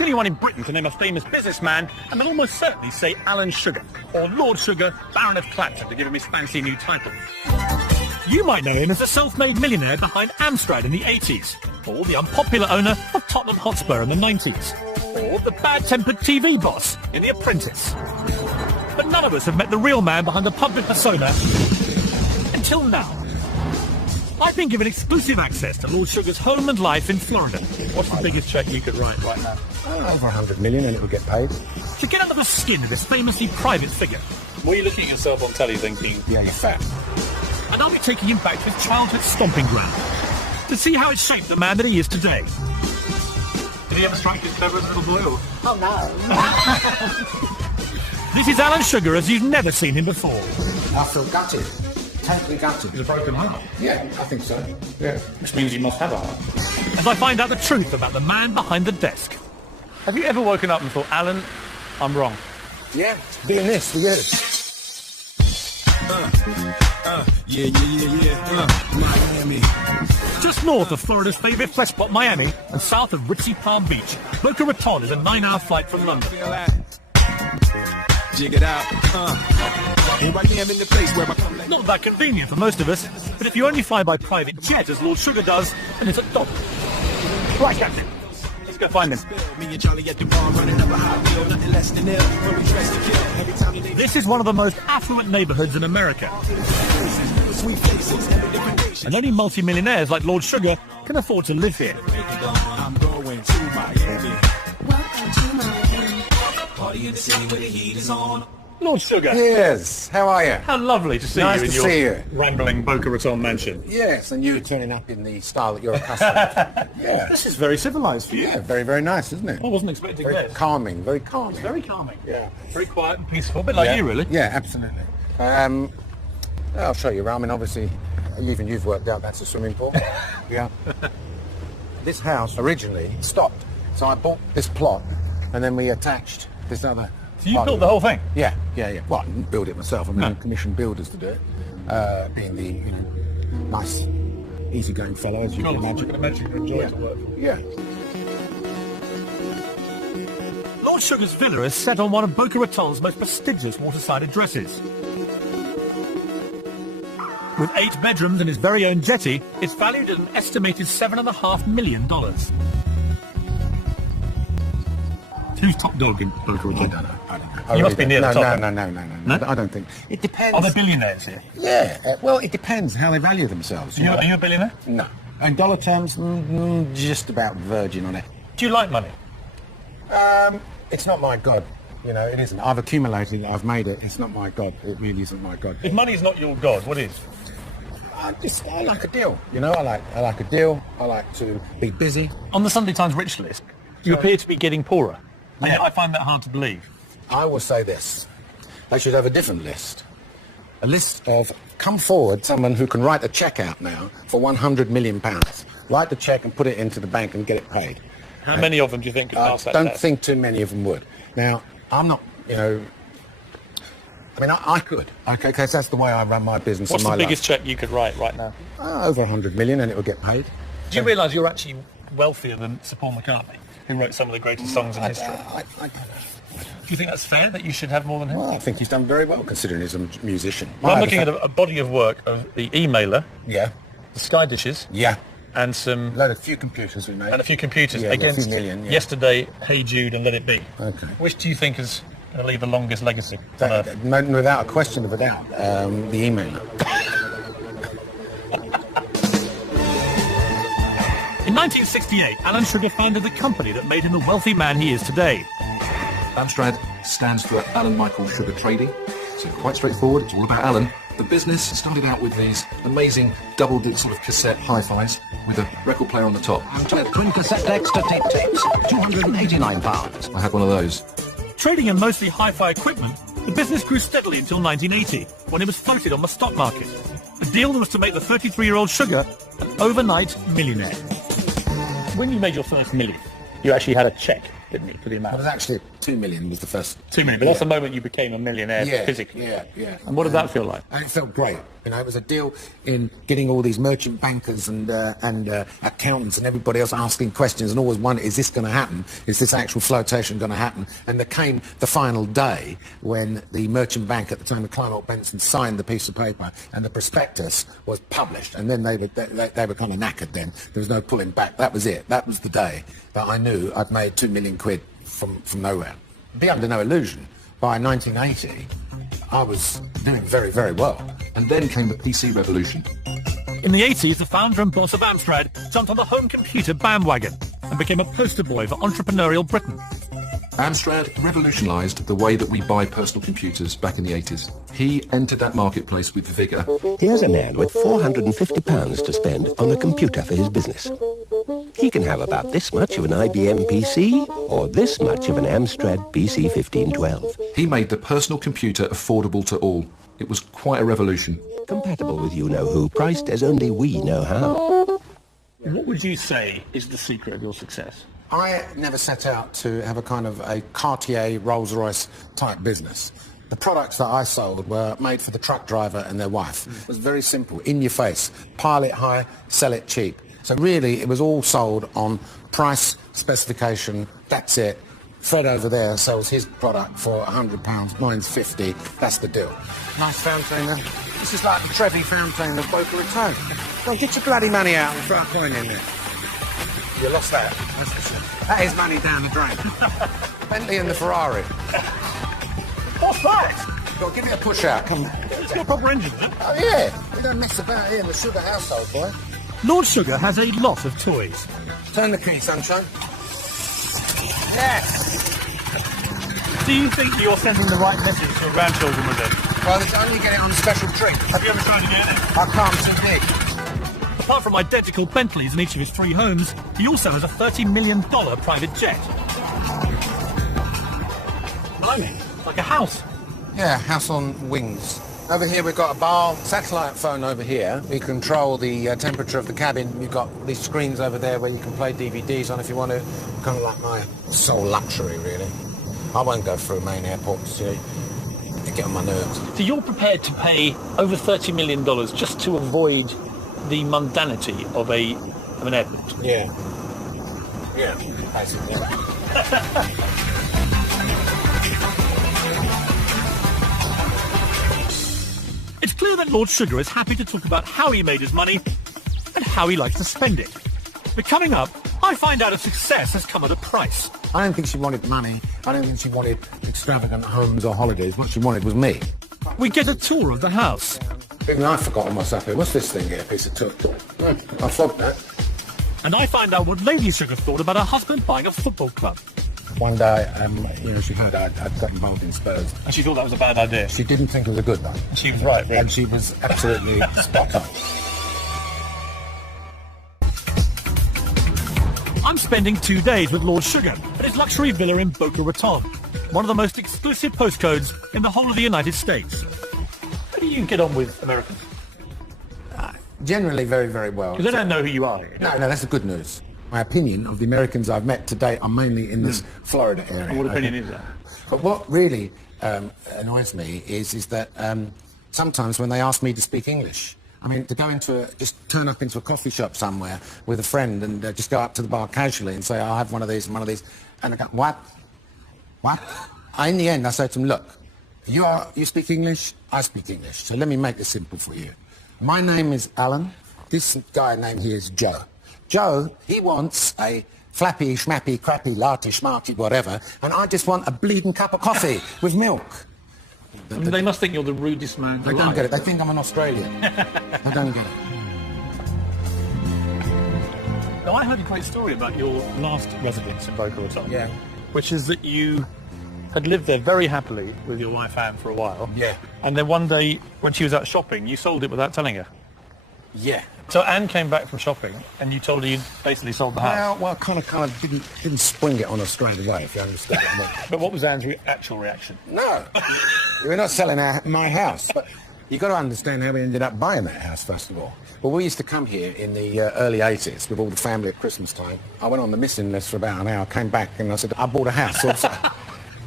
Ask anyone in Britain to name a famous businessman, and they'll almost certainly say Alan Sugar, or Lord Sugar, Baron of Clapton, to give him his fancy new title. You might know him as the self-made millionaire behind Amstrad in the 80s, or the unpopular owner of Tottenham Hotspur in the 90s, or the bad-tempered TV boss in The Apprentice. But none of us have met the real man behind the public persona until now. I've been given exclusive access to Lord Sugar's home and life in Florida. What's the biggest cheque you could write right now? Over 100 million and it will get paid. To get under the skin of this famously private figure. Were you looking at yourself on telly thinking, Yeah, you're fat. And I'll be taking him back to his childhood stomping ground to see how it shaped the man that he is today. did he ever strike you as clever as a little boy? Or? Oh, no. This is Alan Sugar as you've never seen him before. I feel gutted. Totally gutted. He's a broken heart. Yeah, I think so. Yeah. Which means you must have a heart. As I find out the truth about the man behind the desk. Have you ever woken up and thought, Alan, I'm wrong? Yeah, doing this, we get it. Miami. Just north of Florida's favourite flesh spot, Miami, and south of ritzy Palm Beach, Boca Raton is a 9-hour flight from London. Jig it out. Here I am in the place where I come like Not that convenient for most of us, but if you only fly by private jet, as Lord Sugar does, then it's a dog. Right, Captain. Let's go find him. me and Charlie at the bar running up a hot deal, nothing less than ill. When we dress to kill, every time you This is one of the most affluent neighbourhoods in America. sweet faces, every different nation. And only multi-millionaires like Lord Sugar can afford to live here. I'm going to Miami. Welcome to Miami. Party in the city where the heat is on. Lord Sugar, Yes, how are you? how lovely to see Nice you in to your see you. rambling Boca Raton mansion. Yes, and you turning up in the style that you're accustomed to. Yeah. This is very civilised for you. Yeah, very, very nice, isn't it? I wasn't expecting Very this. calming, very calming. Very calming. Yeah. Very quiet and peaceful, a bit like Yeah. you, really. Yeah, absolutely. I'll show you around. I mean, obviously, even you've worked out that's a swimming pool. Yeah. This house originally stopped, so I bought this plot, and then we attached this other. So you part built of the it. whole thing? Yeah. Well, I didn't build it myself. I mean, No. I commissioned builders to do it. Being the nice, easygoing fellow, as you can imagine. you enjoy to work. Yeah. Lord Sugar's villa is set on one of Boca Raton's most prestigious waterside addresses. With 8 bedrooms and his very own jetty, it's valued at an estimated $7.5 million. Who's top dog in Boca Raton? I don't know. You must be near the top. No. No? I don't think. It depends. Are there billionaires here? Yeah. Well, it depends how they value themselves. Are you a billionaire? No. In dollar terms, just about virgin on it. Do you like money? It's not my god. It isn't. I've accumulated it. I've made it. It's not my god. It really isn't my god. If money is not your god, what is? I like a deal. I like a deal. I like to be busy. On the Sunday Times rich list, you appear to be getting poorer. Yeah. I find that hard to believe. I will say this. They should have a different list. A list of, come forward, someone who can write a cheque out now for £100 million. Write the cheque and put it into the bank and get it paid. How many of them do you think could I pass that don't test? think too many of them would. Now, I'm not, I could, okay, because that's the way I run my business What's and my the biggest cheque you could write right now? life. Over 100 million and it will get paid. Do you realise you're actually wealthier than Sir Paul McCartney, who wrote some of the greatest songs in history? I don't know. Do you think that's fair, that you should have more than him? Well, I think he's done very well considering he's a musician. Well, I'm looking at a body of work of the emailer, Yeah, the sky dishes, yeah. and some A few computers we made. and a few computers Yeah, a against few million, yeah. Yesterday, Hey Jude, and Let It Be. Okay. Which do you think is going to leave the longest legacy on Earth? Without a question of a doubt, the emailer. In 1968, Alan Sugar founded the company that made him the wealthy man he is today. Amstrad stands for Alan Michael Sugar Trading. So quite straightforward, it's all about Alan. The business started out with these amazing double sort of cassette hi-fis with a record player on the top. Twin cassette decks to tape tapes, £289. I had one of those. Trading in mostly hi-fi equipment, the business grew steadily until 1980, when it was floated on the stock market. The deal was to make the 33-year-old Sugar an overnight millionaire. When you made your first million, you actually had a cheque, didn't you, for the It amount? was actually 2 million was the first. 2 million, but that's the moment you became a millionaire physically. Yeah. And what did that feel like? And it felt great. You know, it was a deal in getting all these merchant bankers and accountants and everybody else asking questions and always wondering, is this going to happen? Is this actual flotation going to happen? And there came the final day when the merchant bank at the time, the Kleinort Benson, signed the piece of paper and the prospectus was published. And then they were kind of knackered then. There was no pulling back. That was it. That was the day that I knew I'd made 2 million quid from nowhere. Be under no illusion. By 1980, I was doing very, very well. And then came the PC revolution. In the 80s, the founder and boss of Amstrad jumped on the home computer bandwagon and became a poster boy for entrepreneurial Britain. Amstrad revolutionised the way that we buy personal computers back in the 80s. He entered that marketplace with vigour. Here's a man with £450 to spend on a computer for his business. He can have about this much of an IBM PC or this much of an Amstrad PC 1512. He made the personal computer affordable to all. It was quite a revolution. Compatible with you-know-who, priced as only we know how. What would you say is the secret of your success? I never set out to have a kind of a Cartier, Rolls-Royce type business. The products that I sold were made for the truck driver and their wife. It was very simple, in your face. Pile it high, sell it cheap. So really, it was all sold on price, specification, that's it. Fred over there sells his product for £100, mine's 50, that's the deal. Nice fountain there. This is like the Trevi fountain of Boca Raton. Don't get your bloody money out and throw a coin in there. You lost that. That is money down the drain. Bentley and the Ferrari. What's that? Go on, give it a push out, come on. It's got a proper engine, isn't it? Oh yeah, we don't mess about here in the Sugar household, boy. Lord Sugar has a lot of toys. Turn the key, sunshine. Yes! Do you think you're sending the right message to your grandchildren with it? Well, it's only get it on a special trip. Have you ever tried to get it? I can't, too big. Apart from identical Bentleys in each of his 3 homes, he also has a $30 million private jet. Blimey, like a house. Yeah, house on wings. Over here we've got a bar, satellite phone over here. We control the temperature of the cabin. You've got these screens over there where you can play DVDs on if you want to. Kind of like my sole luxury, really. I won't go through main airports, you know. They get on my nerves. So you're prepared to pay over $30 million just to avoid the mundanity of an airport? Yeah. Yeah, basically. It's clear that Lord Sugar is happy to talk about how he made his money and how he likes to spend it. But coming up, I find out if success has come at a price. I don't think she wanted money. I don't think she wanted extravagant homes or holidays. What she wanted was me. We get a tour of the house. Even I've forgotten what's up here. What's this thing here? A piece of turtle. I flogged that. And I find out what Lady Sugar thought about her husband buying a football club. One day, she heard I'd got involved in Spurs. And she thought that was a bad idea. She didn't think it was a good one. She was right. And she was absolutely spot on. I'm spending 2 days with Lord Sugar at his luxury villa in Boca Raton, one of the most exclusive postcodes in the whole of the United States. How do you get on with Americans? Generally very, very well. Because they don't know who you are. No, that's the good news. My opinion of the Americans I've met to date are mainly in this Florida area. And what opinion is that? But what really annoys me is that sometimes when they ask me to speak English, I mean, to go just turn up into a coffee shop somewhere with a friend and just go up to the bar casually and say, I'll have one of these and one of these. And I go, what? In the end, I say to them, look, you speak English, I speak English. So let me make this simple for you. My name is Alan. This guy named here is Joe. Joe, he wants a flappy, schmappy, crappy, latte, schmarty, whatever, and I just want a bleeding cup of coffee with milk. They must think you're the rudest man They alive. don't get it. They think I'm an Australian. They don't get it. Now, I heard a great story about your last residence in Boca Raton. Yeah. Which is that you had lived there very happily with your wife Anne for a while. Yeah. And then one day, when she was out shopping, you sold it without telling her. Yeah. So Anne came back from shopping, and you told her you'd basically sold the house. Well, kind of didn't spring it on her straight away, if you understand. But what was Anne's actual reaction? No, we're not selling my house. You've got to understand how we ended up buying that house, first of all. Well, we used to come here in the early 80s with all the family at Christmas time. I went on the missing list for about an hour, came back, and I said, I bought a house also.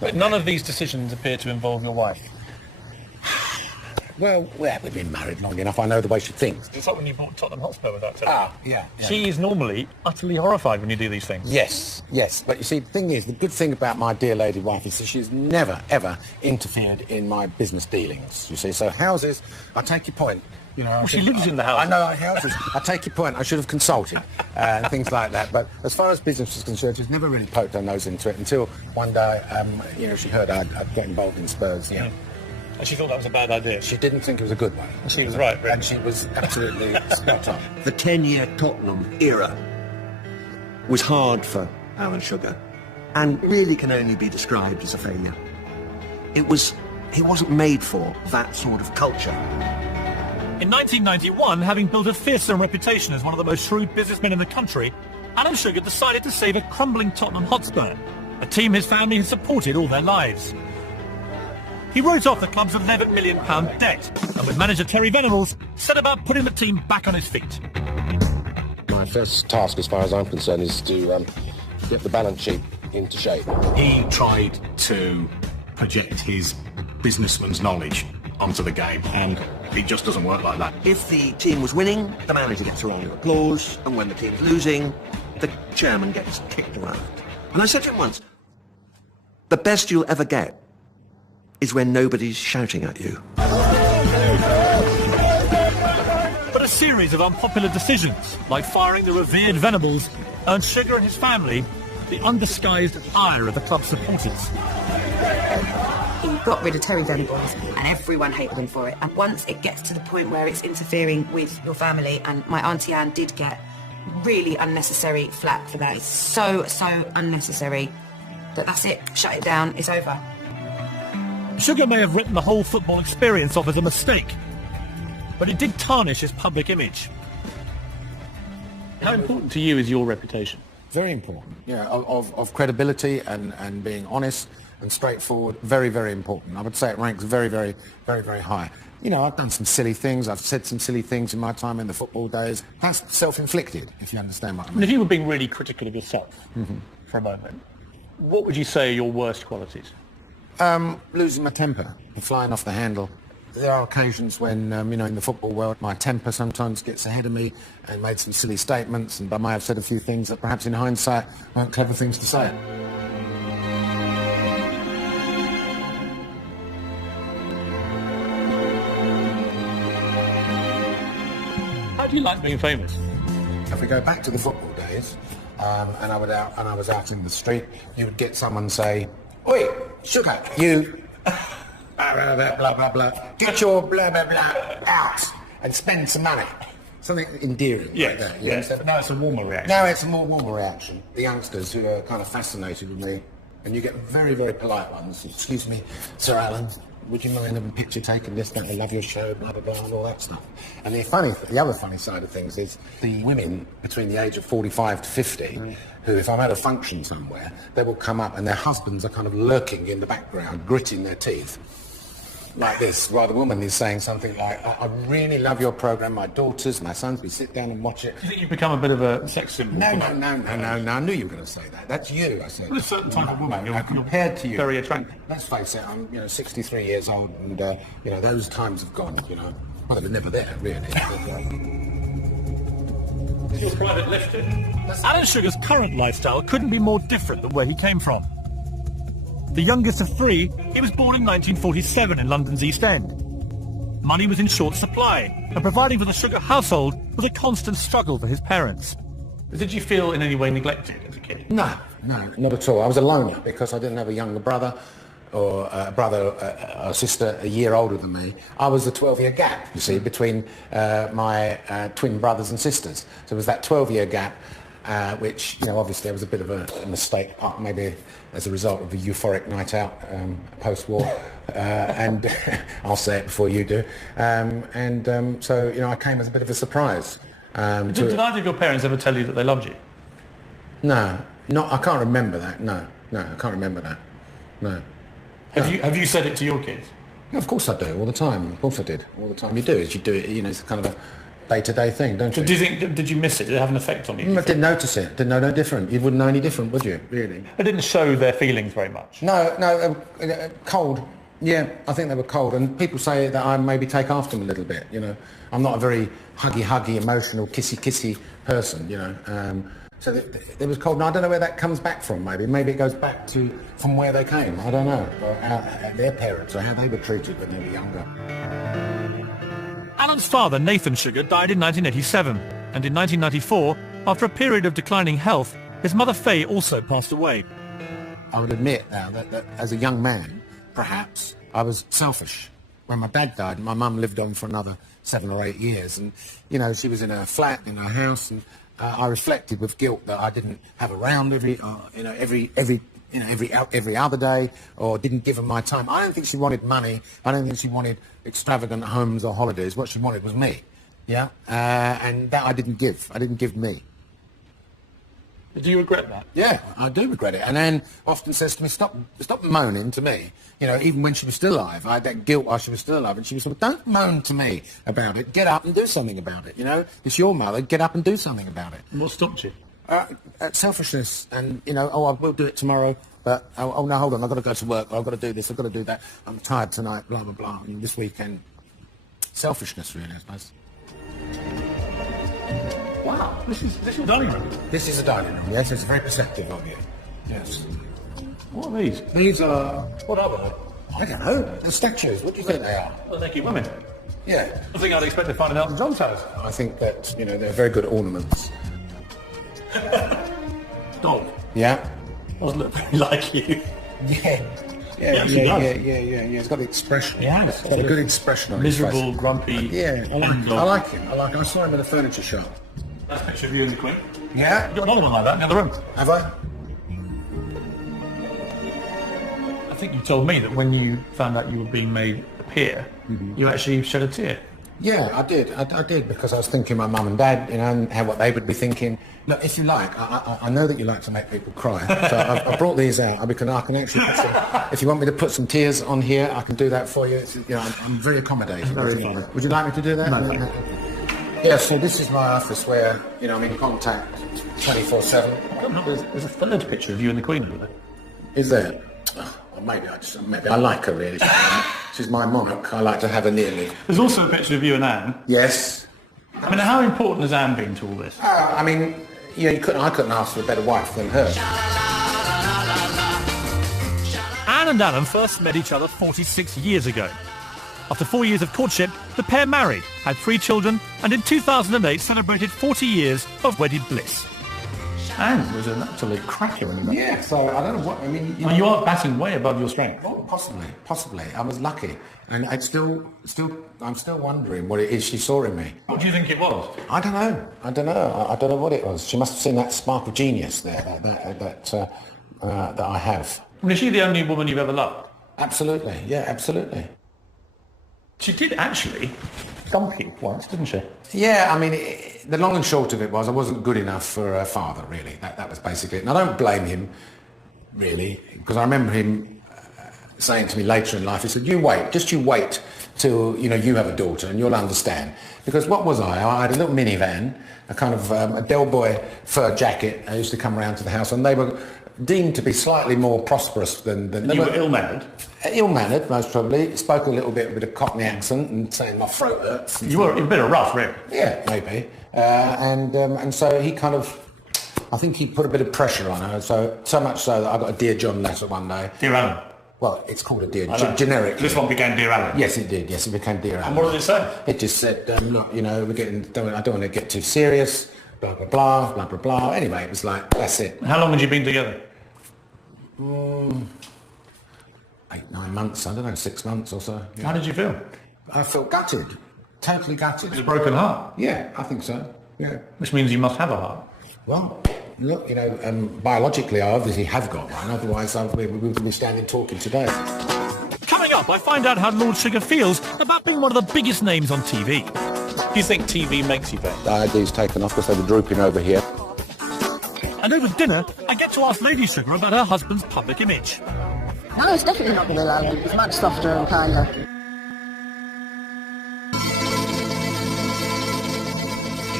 But none of these decisions appear to involve your wife. Well, we've been married long enough. I know the way she thinks. It's like when you bought Tottenham Hotspur without telling her. Yeah. She is normally utterly horrified when you do these things. Yes. But you see, the thing is, the good thing about my dear lady wife is that she's never, ever interfered in my business dealings, you see. So houses, I take your point. You know, Well, she lives in the house. I know, houses. I take your point. I should have consulted and things like that. But as far as business is concerned, she's never really poked her nose into it until one day, she heard I'd get involved in Spurs, And she thought that was a bad idea. She didn't think it was a good one. She was right, really. And she was absolutely spot on. The 10-year Tottenham era was hard for Alan Sugar and really can only be described as a failure. He wasn't made for that sort of culture. In 1991, having built a fearsome reputation as one of the most shrewd businessmen in the country, Alan Sugar decided to save a crumbling Tottenham Hotspur, a team his family had supported all their lives. He wrote off the club's £11 million debt, and with manager Terry Venables, set about putting the team back on his feet. My first task, as far as I'm concerned, is to get the balance sheet into shape. He tried to project his businessman's knowledge onto the game, and it just doesn't work like that. If the team was winning, the manager gets a round of applause, and when the team's losing, the chairman gets kicked around. And I said to him once, the best you'll ever get is when nobody's shouting at you. But a series of unpopular decisions, like firing the revered Venables, earned Sugar and his family the undisguised ire of the club's supporters. He got rid of Terry Venables and everyone hated him for it. And once it gets to the point where it's interfering with your family, and my Auntie Anne did get really unnecessary flack for that. It's so unnecessary that's it. Shut it down. It's over. Sugar may have written the whole football experience off as a mistake, but it did tarnish his public image. How important to you is your reputation? Very important. Yeah, of credibility and being honest and straightforward. Very, very important. I would say it ranks very, very, very, very high. You know, I've done some silly things. I've said some silly things in my time in the football days. That's self-inflicted, if you understand what I mean. And if you were being really critical of yourself for a moment, what would you say are your worst qualities? Losing my temper, flying off the handle. There are occasions when, in the football world, my temper sometimes gets ahead of me and made some silly statements, and I might have said a few things that perhaps in hindsight weren't clever things to say. How do you like being famous? If we go back to the football days, and I was out in the street, you would get someone say, "Oi, Sugar, you blah, blah, blah, blah. Get your blah, blah, blah out and spend some money." Something endearing like that. Yes. But now it's a warmer reaction. Now it's a more warmer reaction. The youngsters who are kind of fascinated with me, and you get very, very polite ones. "Excuse me, Sir Alan, would you mind having a picture taken, this, that, I love your show, blah, blah, blah," and all that stuff. And the other funny side of things is the women between the age of 45 to 50, who, if I'm at a function somewhere, they will come up and their husbands are kind of lurking in the background, gritting their teeth, like this, while the woman is saying something like, "I really love your programme, my daughters, my sons, we sit down and watch it." Do you think you've become a bit of a sex symbol? No, I knew you were going to say that. That's you, I said. Well, a certain type of woman. You're compared to you. Very attractive. Let's face it, I'm 63 years old, and those times have gone. Well, they were never there, really. Your private lifted. Alan Sugar's current lifestyle couldn't be more different than where he came from. The youngest of three, he was born in 1947 in London's East End. Money was in short supply, and providing for the Sugar household was a constant struggle for his parents. Did you feel in any way neglected as a kid? No, not at all. I was a loner because I didn't have a younger brother or a brother or sister a year older than me. I was the 12-year gap, you see, between my twin brothers and sisters. So it was that 12-year gap, which, obviously there was a bit of a mistake, maybe as a result of a euphoric night out post-war, and I'll say it before you do. So I came as a bit of a surprise. Did either of your parents ever tell you that they loved you? No, I can't remember that. No, I can't remember that. No. Have you said it to your kids? Of course I do, all the time. Of course I did, all the time. You do it. It's kind of day-to-day thing, don't you? Do you think, did you miss it? Did it have an effect on you? I didn't notice it. Didn't know no different. You wouldn't know any different, would you? Really? They didn't show their feelings very much. No, cold. Yeah, I think they were cold, and people say that I maybe take after them a little bit. You know, I'm not a very huggy, emotional, kissy person. You know, so it was cold, and I don't know where that comes back from. Maybe it goes back from where they came. I don't know, or how their parents or how they were treated when they were younger. Alan's father, Nathan Sugar, died in 1987, and in 1994, after a period of declining health, his mother Faye also passed away. I would admit now that as a young man, perhaps I was selfish. When my dad died, my mum lived on for another 7 or 8 years, and you know, she was in her flat, in her house, and I reflected with guilt that I didn't have her around every other day, or didn't give her my time. I don't think she wanted money. I don't think she wanted extravagant homes or holidays. What she wanted was me. Yeah, and that I didn't give. I didn't give me. Do you regret that? Yeah, I do regret it. And Anne often says to me, stop moaning to me. You know, even when she was still alive, I had that guilt while she was still alive. And she was like, don't moan to me about it. Get up and do something about it. You know, it's your mother. Get up and do something about it. What stopped you? Selfishness. And, you know, I will do it tomorrow. But, oh, no, hold on. I've got to go to work. I've got to do this. I've got to do that. I'm tired tonight, blah, blah, blah. I mean, this weekend. Selfishness, really, I suppose. Wow, this is your dining room. This is a dining room, yes. It's very perceptive of you. Yes. What are these? These are... What are they? I don't know. They're statues. What do you think they are? Well, naked women. Yeah. I think I'd expect to find in Elton John's house. I think that, you know, they're very good ornaments. Dog. Yeah. Doesn't look very like you. Yeah. Yeah. It's got the expression. Yeah. It's got a good expression on Miserable, his face. grumpy. Yeah, I like him. I saw him in a furniture shop. That's a picture of you and the Queen. Yeah? You've got another one like that in the other room. Have I? I think you told me that when you found out you were being made a peer, you actually shed a tear. Yeah, I did. I did, because I was thinking my mum and dad, you know, and what they would be thinking. Look, if you like, I know that you like to make people cry, so I brought these out. I can actually put some, if you want me to put some tears on here, I can do that for you. It's, you know, I'm very accommodating. Very funny. Would you like me to do that? No. Yeah, so this is my office where, you know, I'm in contact 24/7. There's a third picture of you and the Queen over there. Is there? Oh, well, maybe I like her, really. She's my monarch. I like to have her near me. There's also a picture of you and Anne. Yes. I mean, how important has Anne been to all this? I mean, you know, I couldn't ask for a better wife than her. Anne and Alan first met each other 46 years ago. After 4 years of courtship, the pair married, had 3 children, and in 2008 celebrated 40 years of wedded bliss. Anne was an absolute cracker when you met. Yeah, so I don't know what, I mean... You are batting way above your strength. Oh, possibly. I was lucky. And I'm still wondering what it is she saw in me. What do you think it was? I don't know. I don't know what it was. She must have seen that spark of genius there that I have. I mean, is she the only woman you've ever loved? Absolutely, yeah, absolutely. She did actually dump you once, didn't she? Yeah, I mean, the long and short of it was I wasn't good enough for her father, really. That was basically it. And I don't blame him, really, because I remember him saying to me later in life, he said, you wait till, you know, you have a daughter and you'll understand. Because what was I had a little minivan, a kind of a Del Boy fur jacket. I used to come around to the house, and they were deemed to be slightly more prosperous than you were ill-mannered? Ill-mannered, most probably. Spoke a little bit with a Cockney accent and saying my throat hurts. You were a bit of rough, really. Yeah, maybe. And so he kind of, I think he put a bit of pressure on her. So much so that I got a Dear John letter one day. Dear Alan? Well, it's called a Dear generic. This one became Dear Alan? Yes, it did. Yes, it became Dear Alan. And what did it say? It just said, look, you know, I don't want to get too serious, blah, blah, blah, blah, blah, blah. Anyway, it was like, that's it. How long had you been together? 8, 9 months, I don't know, 6 months or so. Yeah. How did you feel? I felt gutted. Totally gutted. It was a broken heart? Yeah, I think so. Yeah. Which means you must have a heart. Well, look, you know, biologically I obviously have got one, otherwise we wouldn't be standing talking today. Coming up, I find out how Lord Sugar feels about being one of the biggest names on TV. Do you think TV makes you famous? I had these taken off because they were drooping over here. And over dinner, I get to ask Lady Sugar about her husband's public image. No, it's definitely not Bill Allen. It's much softer and kinder.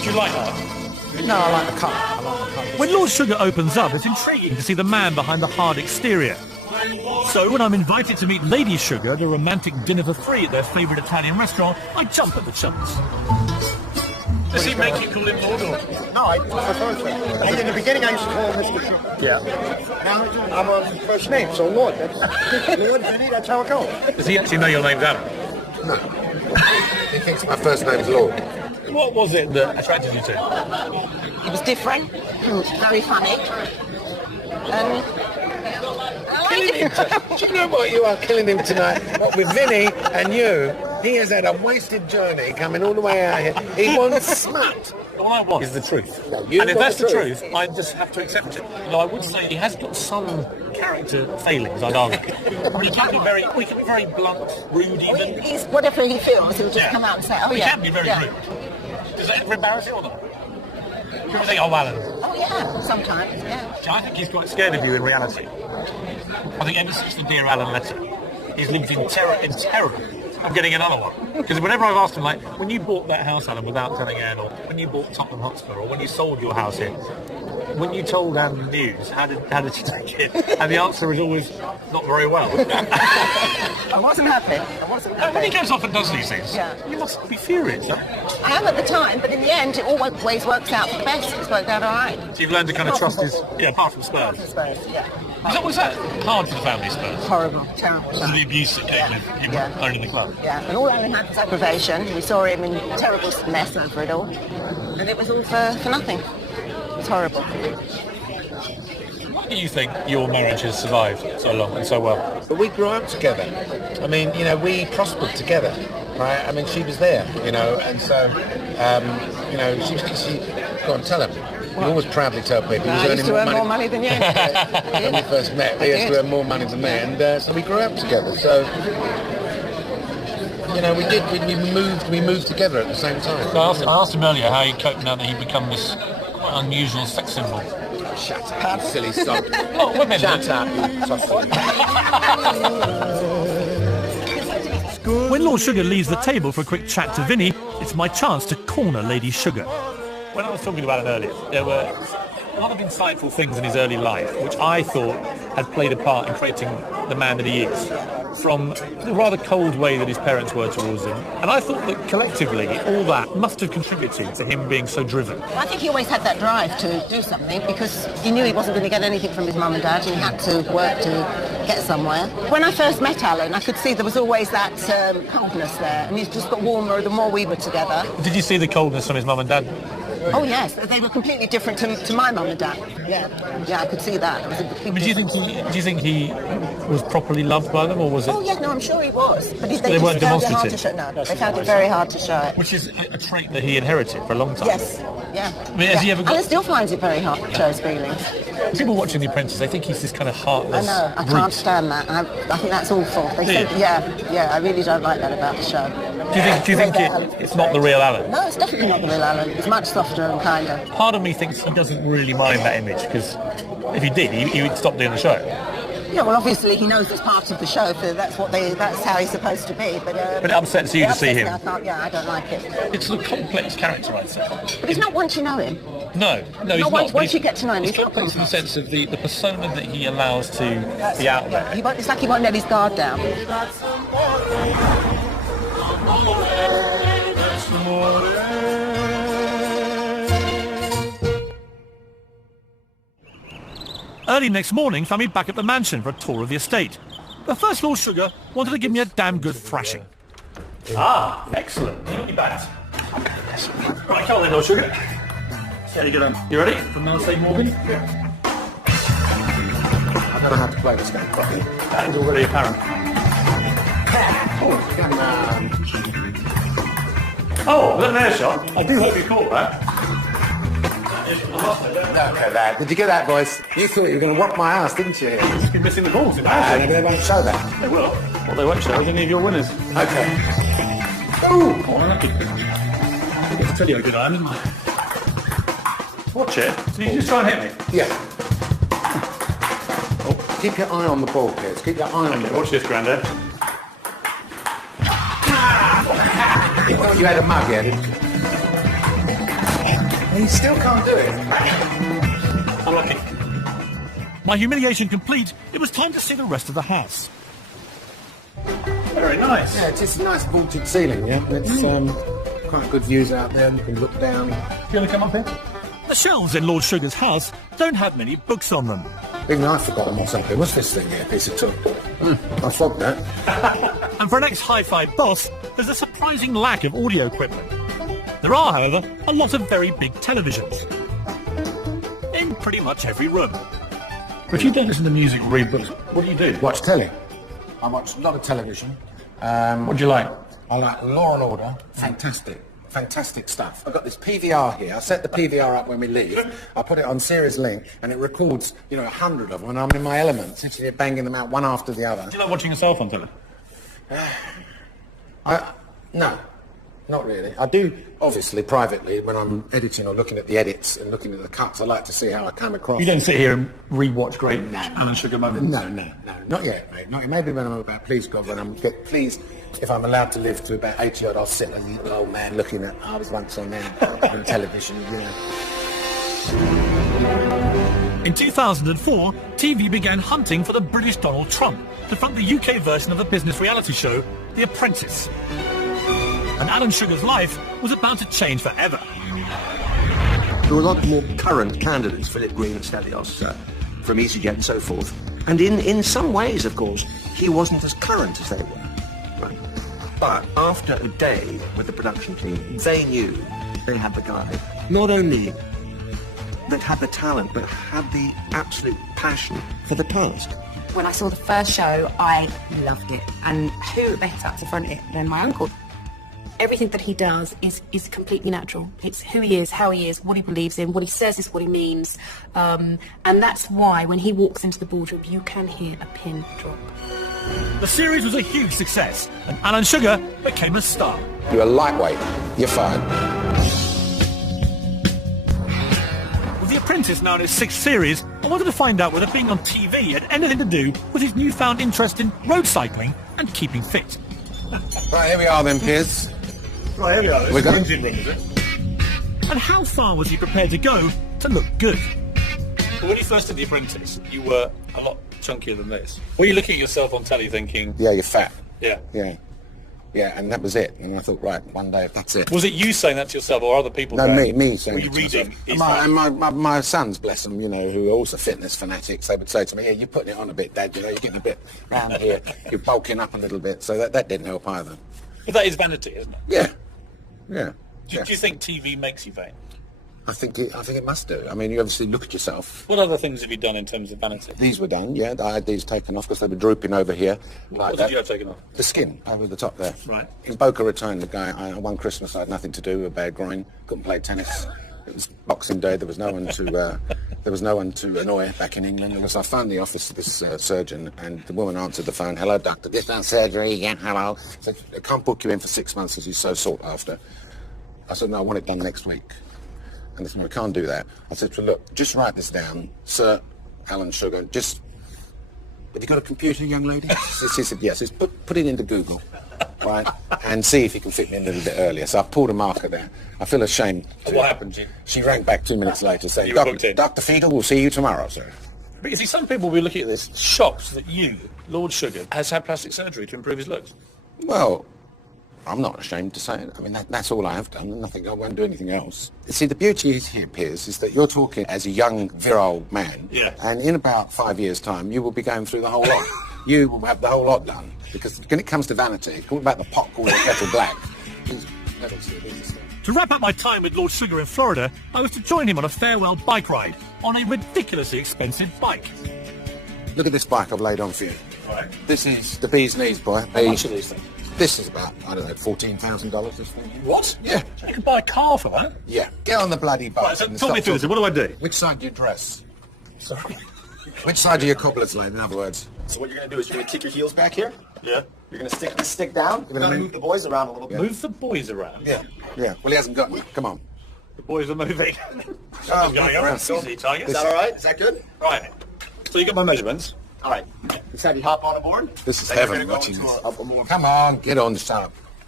Do you like art? No, I like the colour. I like the colour. When Lord Sugar opens up, it's intriguing to see the man behind the hard exterior. So when I'm invited to meet Lady Sugar at a romantic dinner for three at their favourite Italian restaurant, I jump at the chance. Does he make you call him Lord or? No, I prefer to. In the beginning, I used to call him Mr. Sugar. Yeah. Now I'm on first name, so Lord. Lord Vinny, that's how it goes. Does he actually know your name's Adam? No. He thinks my first name is Lord. What was it that attracted you to him? He was different, very funny. Do you know what you are killing him tonight? What with Vinny and you, he has had a wasted journey coming all the way out here. He wants smut. All I want is the truth. No, and if that's the truth, I just have to accept it. Though I would say he has got some character failings, I'd argue. He can be very blunt, rude even. He's whatever he feels, he'll just come out and say, oh He yeah. can be very rude. Does that ever embarrass you or not? Do you ever think, oh, Alan? Oh yeah, sometimes, yeah. I think he's quite scared of you in reality. I think ever since the Dear Alan letter, he's lived in terror of getting another one. Because whenever I've asked him, like, when you bought that house, Alan, without telling Anne, or when you bought Tottenham Hotspur, or when you sold your house here, when you told Anne the news, how did she take it? And the answer is always not very well. I wasn't happy. When he goes off and does these things, you must be furious, huh? I am at the time, but in the end, it always works out for the best. It's worked out all right. So you've learned to kind of trust his... Yeah, apart from Spurs. Yeah. Was that hard for the family, Spurs? Horrible, terrible. Because of the abuse that came with him owning the club? Yeah, and all Alan had was aggravation. We saw him in terrible mess over it all. And it was all for nothing. It was horrible. Why do you think your marriage has survived so long and so well? But we grew up together. I mean, you know, we prospered together, right? I mean, she was there, you know, and so, you know, she go on, tell him. You always proudly tell people he was earning more money than you. When we first met, he used to earn more money than me, and so we grew up together. So, you know, we moved together at the same time. So I asked him earlier how he coped now that he'd become this quite unusual sex symbol. Shut up, you silly sod. Oh, wait a minute. Shut up, you toffee. When Lord Sugar leaves the table for a quick chat to Vinny, it's my chance to corner Lady Sugar. When I was talking about it earlier, there were a lot of insightful things in his early life, which I thought had played a part in creating the man that he is, from the rather cold way that his parents were towards him. And I thought that collectively, all that must have contributed to him being so driven. I think he always had that drive to do something because he knew he wasn't going to get anything from his mum and dad and he had to work to get somewhere. When I first met Alan, I could see there was always that coldness there, and he's just got warmer the more we were together. Did you see the coldness from his mum and dad? Oh yes, they were completely different to my mum and dad. Yeah, I could see that. It was a big do you think he was properly loved by them, or was it? Oh yeah, no, I'm sure he was. But they weren't demonstrative. They found it very hard to show it. Which is a trait that he inherited for a long time. Yes, yeah. I mean, has he ever got... Alan still finds it very hard to show his feelings. People watching The Apprentice, they think he's this kind of heartless. I know, I can't stand that. I think that's awful. They say, yeah, I really don't like that about the show. Do you think it's not the real Alan? No, it's definitely not the real Alan. It's much softer and kinder. Part of me thinks he doesn't really mind that image, because if he did, he would stop doing the show. Yeah, well, obviously he knows it's part of the show, that's how he's supposed to be. But it upsets you to see him. I don't like it. It's a complex character, I'd say. But he's not once you know him. No, he's not. Once you get to know him, he's not complex in the sense of the persona that he allows to be out there. It's like he won't let his guard down. Early next morning found me back at the mansion for a tour of the estate. But first Lord Sugar wanted to give me a damn good thrashing. Ah, excellent. You got your bat. Right, come on then, Lord Sugar. See how you get on. You ready? From now, St. Morgan? Yeah. I don't know how to play this game properly. That is already apparent. Oh, come on. Oh, was that an air shot? I do hope you caught that. Did you get that, boys? You thought you were going to whoop my ass, didn't you? You've been missing the balls. Maybe they won't show that. They will. What they won't show is any of your winners. Okay. Ooh! Oh, I get to tell you how good I am, isn't I? Watch it. So you just try and hit me? Yeah. Oh, keep your eye on the ball, kids. Keep your eye on the ball. Watch this, Grandad. You had a mug, yeah, didn't you? He still can't do it. Unlucky. My humiliation complete, it was time to see the rest of the house. Very nice. Yeah, it's a nice vaulted ceiling, yeah. It's quite good views out there. You can look down. You want to come up here? The shelves in Lord Sugar's house don't have many books on them. Even I've forgotten or something. What's this thing here? A piece of took. I flogged that. And for an ex-hi-fi boss, there's a surprising lack of audio equipment. There are, however, a lot of very big televisions. In pretty much every room. But if you don't listen to music or read books, what do you do? Watch telly. I watch a lot of television. What do you like? I like Law and Order. Fantastic stuff. I've got this PVR here. I set the PVR up when we leave. I put it on Series Link, and it records, 100 of them, and I'm in my element, literally banging them out one after the other. Do you like watching yourself on telly? No, not really. I do, obviously, privately, when I'm editing or looking at the edits and looking at the cuts, I like to see how I come across. You don't sit here and re-watch great Alan Sugar moments? No, not yet, mate. Not yet. Maybe when I'm about, please God, when I'm pleased, if I'm allowed to live to about 80 odd, I'll sit as a little old man looking at, I was once on there on television, In 2004, TV began hunting for the British Donald Trump to front the UK version of the business reality show, The Apprentice. And Alan Sugar's life was about to change forever. There were a lot more current candidates, Philip Green and Stelios, from EasyJet and so forth. And in some ways, of course, he wasn't as current as they were. Right? But after a day with the production team, they knew they had the guy, not only that had the talent, but had the absolute passion for the task. When I saw the first show, I loved it. And who better to front it than my uncle? Everything that he does is completely natural. It's who he is, how he is, what he believes in, what he says is what he means. And that's why when he walks into the boardroom, you can hear a pin drop. The series was a huge success, and Alan Sugar became a star. You're a lightweight. You're fine. With The Apprentice now in its 6th series, I wanted to find out whether being on TV had anything to do with his newfound interest in road cycling and keeping fit. Right, here we are then, Piers. Right, here we are. We're going. Engine room, is it? And how far was he prepared to go to look good? Well, when you first did The Apprentice, you were a lot chunkier than this. Were you looking at yourself on telly thinking... Yeah, you're fat. Yeah. Yeah, and that was it. And I thought, right, one day, that's it. Was it you saying that to yourself or other people? No, me saying Were you reading? My sons, bless them, who are also fitness fanatics, they would say to me, yeah, you're putting it on a bit, Dad, you're getting a bit round here, you're bulking up a little bit, so that didn't help either. But that is vanity, isn't it? Yeah. Do you think TV makes you vain? I think it must do. I mean, you obviously look at yourself. What other things have you done in terms of vanity? These were done, yeah. I had these taken off because they were drooping over here. What did you have taken off? The skin over the top there. Right. In Boca Raton, the guy, one Christmas I had nothing to do with a bad groin, couldn't play tennis. It was Boxing Day. There was no one to annoy back in England. I found the office of this surgeon, and the woman answered the phone. Hello, doctor. This on surgery. Yeah, hello. Said, I can't book you in for 6 months as he's so sought after. I said, no, I want it done next week. And they said, no, we can't do that. I said, well, look, just write this down, Sir Alan Sugar. Have you got a computer, young lady? She said, yes. Said, put it into Google, right, and see if you can fit me in a little bit earlier. So I pulled a marker there. I feel ashamed. What happened to you? She rang back 2 minutes later saying, You were booked in. Dr. Fiedel will see you tomorrow, sir. But you see, some people will be looking at this shocked that you, Lord Sugar, has had plastic surgery to improve his looks. Well, I'm not ashamed to say it. I mean, that's all I have done. Nothing. I won't do anything else. See, the beauty is here, Piers, is that you're talking as a young, virile man. Yeah. And in about 5 years' time, you will be going through the whole lot. You will have the whole lot done. Because when it comes to vanity, talk about the pot calling the kettle black. To wrap up my time with Lord Sugar in Florida, I was to join him on a farewell bike ride on a ridiculously expensive bike. Look at this bike I've laid on for you. Right. This is the bee's knees, boy. How much are these things? This is about, I don't know, $14,000, this thing. What? Yeah. You can buy a car for that? Yeah. Get on the bloody bike. Right, so talk me through this. What do I do? Which side do you dress? Sorry? Which side do your cobblers laid, in other words? So what you're going to do is you're going to kick your heels back here. Yeah. You're going to stick this stick down. You're going to move the boys around a little bit. Move the boys around? Yeah. Well, he hasn't got me. Come on. The boys are moving. Going around. Easy, Tiger. Is that all right? Is that good? Right. So you got my measurements. All right. Let's have you hop on aboard. This is Then heaven you're gonna watching go this. into a more... Come on, get on, shut up.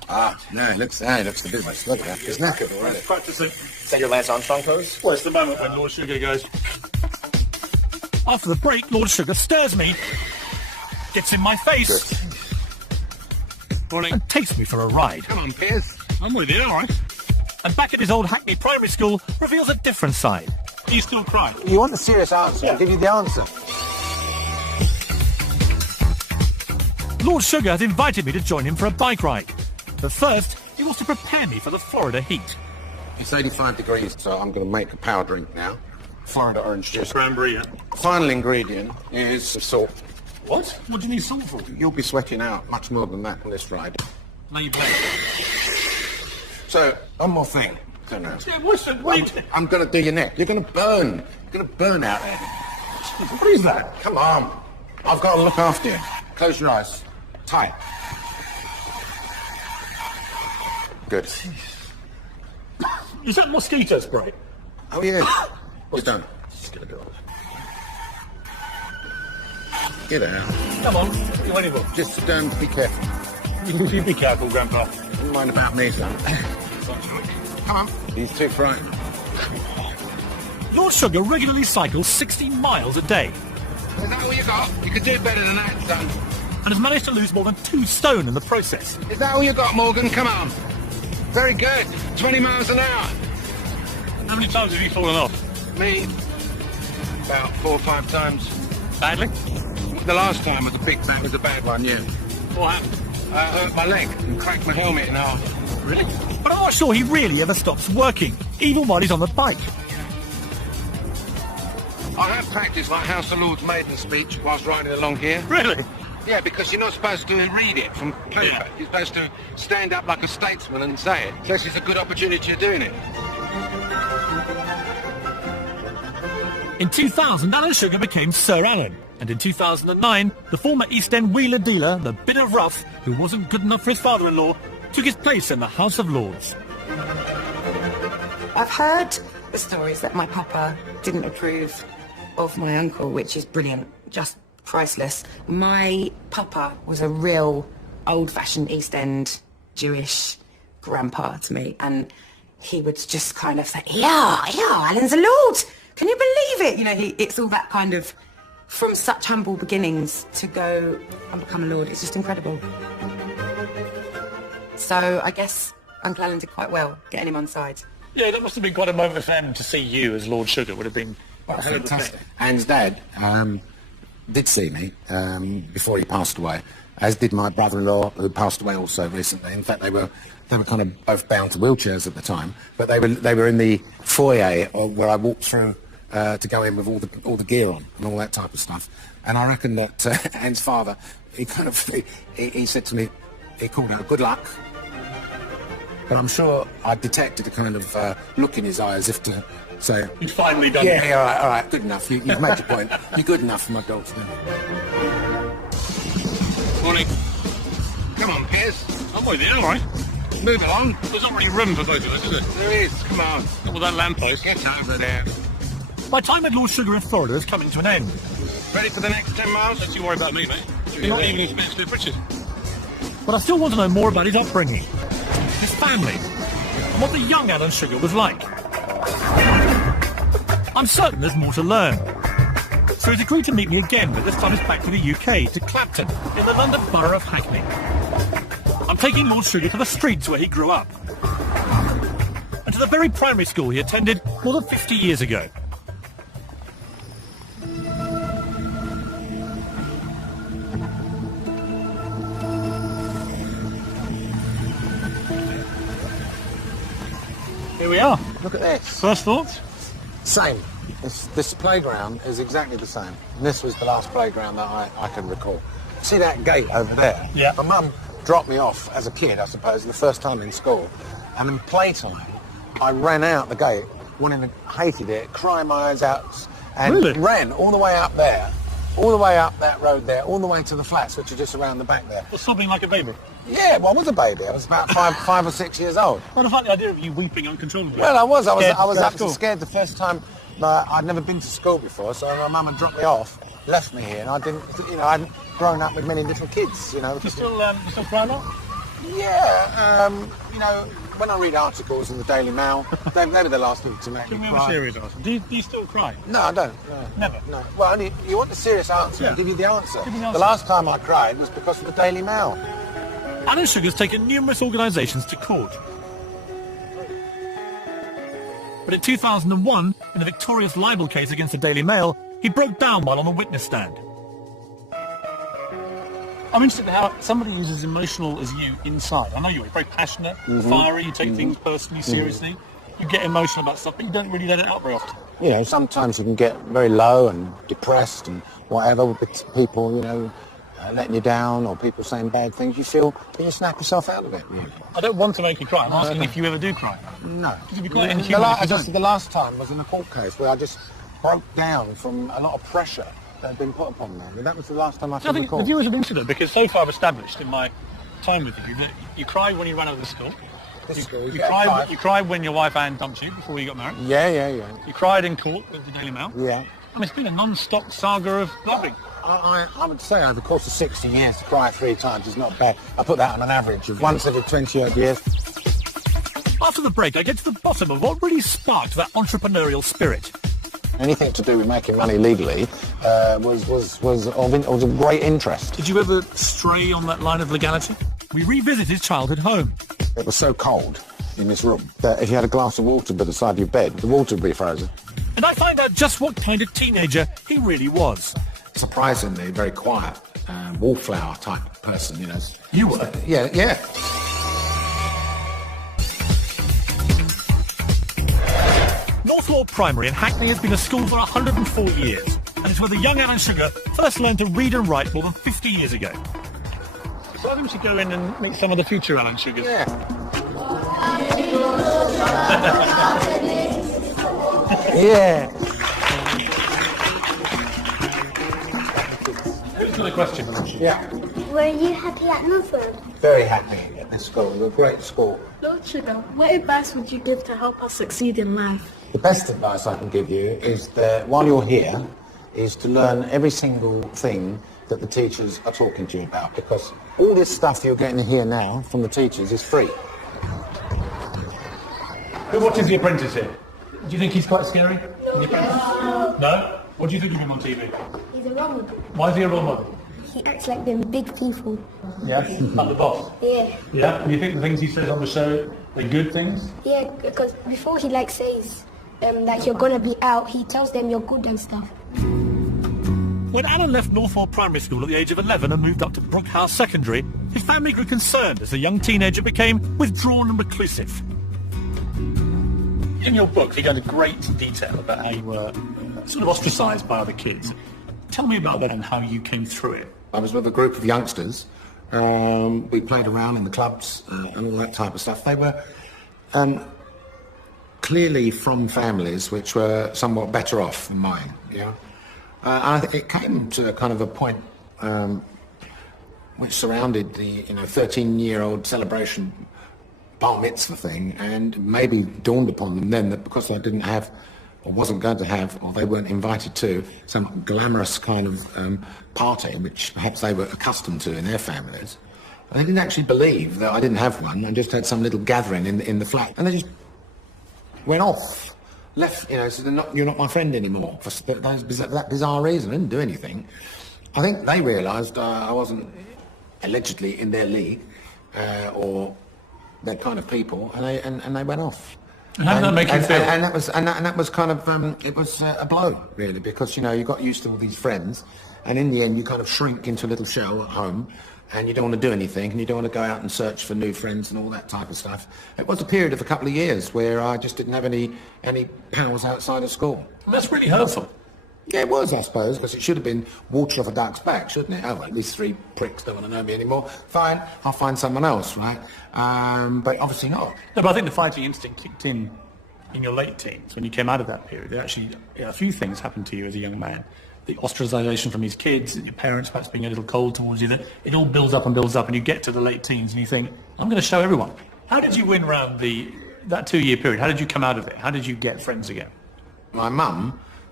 Ah, no, it looks the business. Look at that. He's knackered already. Practicing. Is that your Lance Armstrong pose? Well, it's the moment when Lord Sugar goes. After the break, Lord Sugar stirs me, gets in my face, Morning. and takes me for a ride. Come on, Piers. I'm with you, all right. And back at his old Hackney primary school, reveals a different side. You still cry? You want the serious answer? I'll give you the answer. Lord Sugar has invited me to join him for a bike ride. But first, he wants to prepare me for the Florida heat. It's 85 degrees, so I'm going to make a power drink now. Florida orange juice. Cranberry, yeah. Final ingredient is salt. What? What do you need salt for? You'll be sweating out much more than that on this ride. Now you play. So, one more thing. Turn around. Yeah, what's the... Wait. I'm going to do your neck. You're going to burn. You're going to burn out there. What is that? Come on. I've got to look after you. Close your eyes. Tight. Good. Is that mosquito spray? Oh, yeah. What's done? Just get a bit off. Get out. Come on, you anyone? Just be careful. You be careful, Grandpa. Don't mind about me, son. Come on. He's too frightened. Lord Sugar regularly cycles 60 miles a day Is that all you got? You could do better than that, son. and has managed to lose more than 2 stone in the process. Is that all you got, Morgan? Come on. Very good. 20 miles an hour. How many times have you fallen off? Me? About 4 or 5 times. Badly? The last time was a bad one, yeah. What happened? I hurt my leg and cracked my helmet in half. Really? But I'm not sure he really ever stops working, even while he's on the bike. I have practiced like House of Lords maiden speech whilst riding along here. Really? Yeah, because you're not supposed to read it from paper. Yeah. You're supposed to stand up like a statesman and say it. So this is a good opportunity of doing it. In 2000, Alan Sugar became Sir Alan. And in 2009, the former East End wheeler dealer, the bin of rough, who wasn't good enough for his father-in-law, took his place in the House of Lords. I've heard the stories that my papa didn't approve of my uncle, which is brilliant, just priceless. My papa was a real old-fashioned East End Jewish grandpa to me, and he would just kind of say, yeah, Alan's a lord. Can you believe it? You know, it's all that kind of, from such humble beginnings to go and become a lord. It's just incredible. So I guess Uncle Alan did quite well getting him on side. Yeah, that must have been quite a moment for him to see you as Lord Sugar. Would have been Fantastic. Anne's dad did see me before he passed away, as did my brother-in-law, who passed away also recently. In fact, they were kind of both bound to wheelchairs at the time, but they were in the foyer where I walked through to go in with all the gear on and all that type of stuff. And I reckon that Anne's father, he said to me, he called out good luck. But I'm sure I detected a kind of look in his eye as if to say, you've finally done it. it. Yeah, all right, good enough. You've made your point. You're good enough for my dogs now. Morning. Come on, Piers. I'm with you, all right. Move along. There's not really room for both of us, is there? There is. Come on. Not with that lamppost. Get over there. My time at Lord Sugar in Florida is coming to an end. Ready for the next 10 miles? Don't you worry about me, mate. You're not even expensive to Richard. But I still want to know more about his upbringing, his family, and what the young Alan Sugar was like. I'm certain there's more to learn. So he's agreed to meet me again, but this time it's back to the UK, to Clapton, in the London borough of Hackney. I'm taking Lord Sugar to the streets where he grew up, and to the very primary school he attended more than 50 years ago. Here we are. Look at this. First thoughts? Same. This playground is exactly the same. And this was the last playground that I can recall. See that gate over there? Yeah. My mum dropped me off as a kid, I suppose, the first time in school. And in playtime, I ran out the gate, hated it, crying my eyes out, and really? Ran all the way up there, all the way up that road there, all the way to the flats, which are just around the back there. Well, sobbing like a baby. Yeah, well, I was a baby. I was about five or 6 years old. Well, I like the idea of you weeping uncontrollably. Well, I was Scared actually scared the first time. I'd never been to school before, so my mum had dropped me off, left me here, and I hadn't grown up with many little kids, you know. You still cry a lot? Yeah, you know, when I read articles in the Daily Mail, they were the last people to make me Give me a cry. serious answer. Do you still cry? No, I don't. No. Never? No. Well, only, you want the serious answer? Yeah. I'll give you the answer. Give me the The answer. last time I cried was because of the Daily Mail. Alan Sugar's taken numerous organisations to court. But in 2001, in a victorious libel case against the Daily Mail, he broke down while on a witness stand. I'm interested in how somebody who's as emotional as you inside, I know you're very passionate, fiery, you take things personally, seriously, you get emotional about stuff, but you don't really let it out very often. You know, sometimes you can get very low and depressed and whatever with people, you know, letting you down or people saying bad things. You feel you snap yourself out of it. Really. I don't want to make you cry, I'm asking if you ever do cry. No. Because you'd be quite The inhuman. last time was in a court case where I just broke down from a lot of pressure that had been put upon me. I mean, that was the last time I I felt the think the court. viewers have been interested because so far I've established in my time with you that you cried when you ran out of the school. You cried when your wife Anne dumped you before you got married. Yeah. You cried in court with the Daily Mail. Yeah. And it's been a non-stop saga of blubbing. I would say over the course of 60 years to cry 3 times is not bad. I put that on an average of once every 20 odd years. After the break, I get to the bottom of what really sparked that entrepreneurial spirit. Anything to do with making money legally was of great interest. Did you ever stray on that line of legality? We revisit his childhood home. It was so cold in this room that if you had a glass of water by the side of your bed, the water would be frozen. And I find out just what kind of teenager he really was. Surprisingly, very quiet, wallflower type person, you know. You were? Yeah. Northlaw Primary in Hackney has been a school for 104 years, and it's where the young Alan Sugar first learned to read and write more than 50 years ago. So I think we should go in and meet some of the future Alan Sugars. Yeah. Yeah. Here's another question. Yeah. Were you happy at Northwood? Very happy at this school. It was a great school. Lord Sugar, what advice would you give to help us succeed in life? The best advice I can give you is that while you're here, is to learn every single thing that the teachers are talking to you about, because all this stuff you're getting here now from the teachers is free. Who watches The Apprentice here? Do you think he's quite scary? No? What do you think of him on TV? He's a role model. Why is he a role model? He acts like them big people. Yes. Like the boss? Yeah. Yeah? And you think the things he says on the show are good things? Yeah, because before he says that you're gonna be out, he tells them you're good and stuff. When Alan left Northall Primary School at the age of 11 and moved up to Brookhouse Secondary, his family grew concerned as the young teenager became withdrawn and reclusive. In your book, you go into great detail about how you were sort of ostracised by other kids. Tell me about that and how you came through it. I was with a group of youngsters. We played around in the clubs and all that type of stuff. They were clearly from families which were somewhat better off than mine. Yeah. I think it came to kind of a point which surrounded the 13-year-old celebration bar mitzvah thing, and maybe dawned upon them then that because I didn't have, or wasn't going to have, or they weren't invited to some glamorous kind of party which perhaps they were accustomed to in their families, and they didn't actually believe that I didn't have one. I just had some little gathering in the flat, and they just went off. Left, said, you're not my friend anymore, for that bizarre reason. I didn't do anything. I think they realised I wasn't allegedly in their league, or that kind of people, and they went off. And how did that make you feel? And that was kind of it was a blow, really, because you got used to all these friends, and in the end you kind of shrink into a little shell at home, and you don't want to do anything, and you don't want to go out and search for new friends and all that type of stuff. It was a period of a couple of years where I just didn't have any pals outside of school. And that's really hurtful. Yeah, it was, I suppose, because it should have been water off a duck's back, shouldn't it? Oh, well, these 3 pricks don't want to know me anymore. Fine, I'll find someone else, right? But obviously not. No, but I think the fighting instinct kicked in your late teens when you came out of that period. There actually, a few things happened to you as a young man. The ostracisation from his kids, your parents perhaps being a little cold towards you, that it all builds up, and you get to the late teens and you think, I'm going to show everyone. How did you win around that 2-year period? How did you come out of it? How did you get friends again? My mum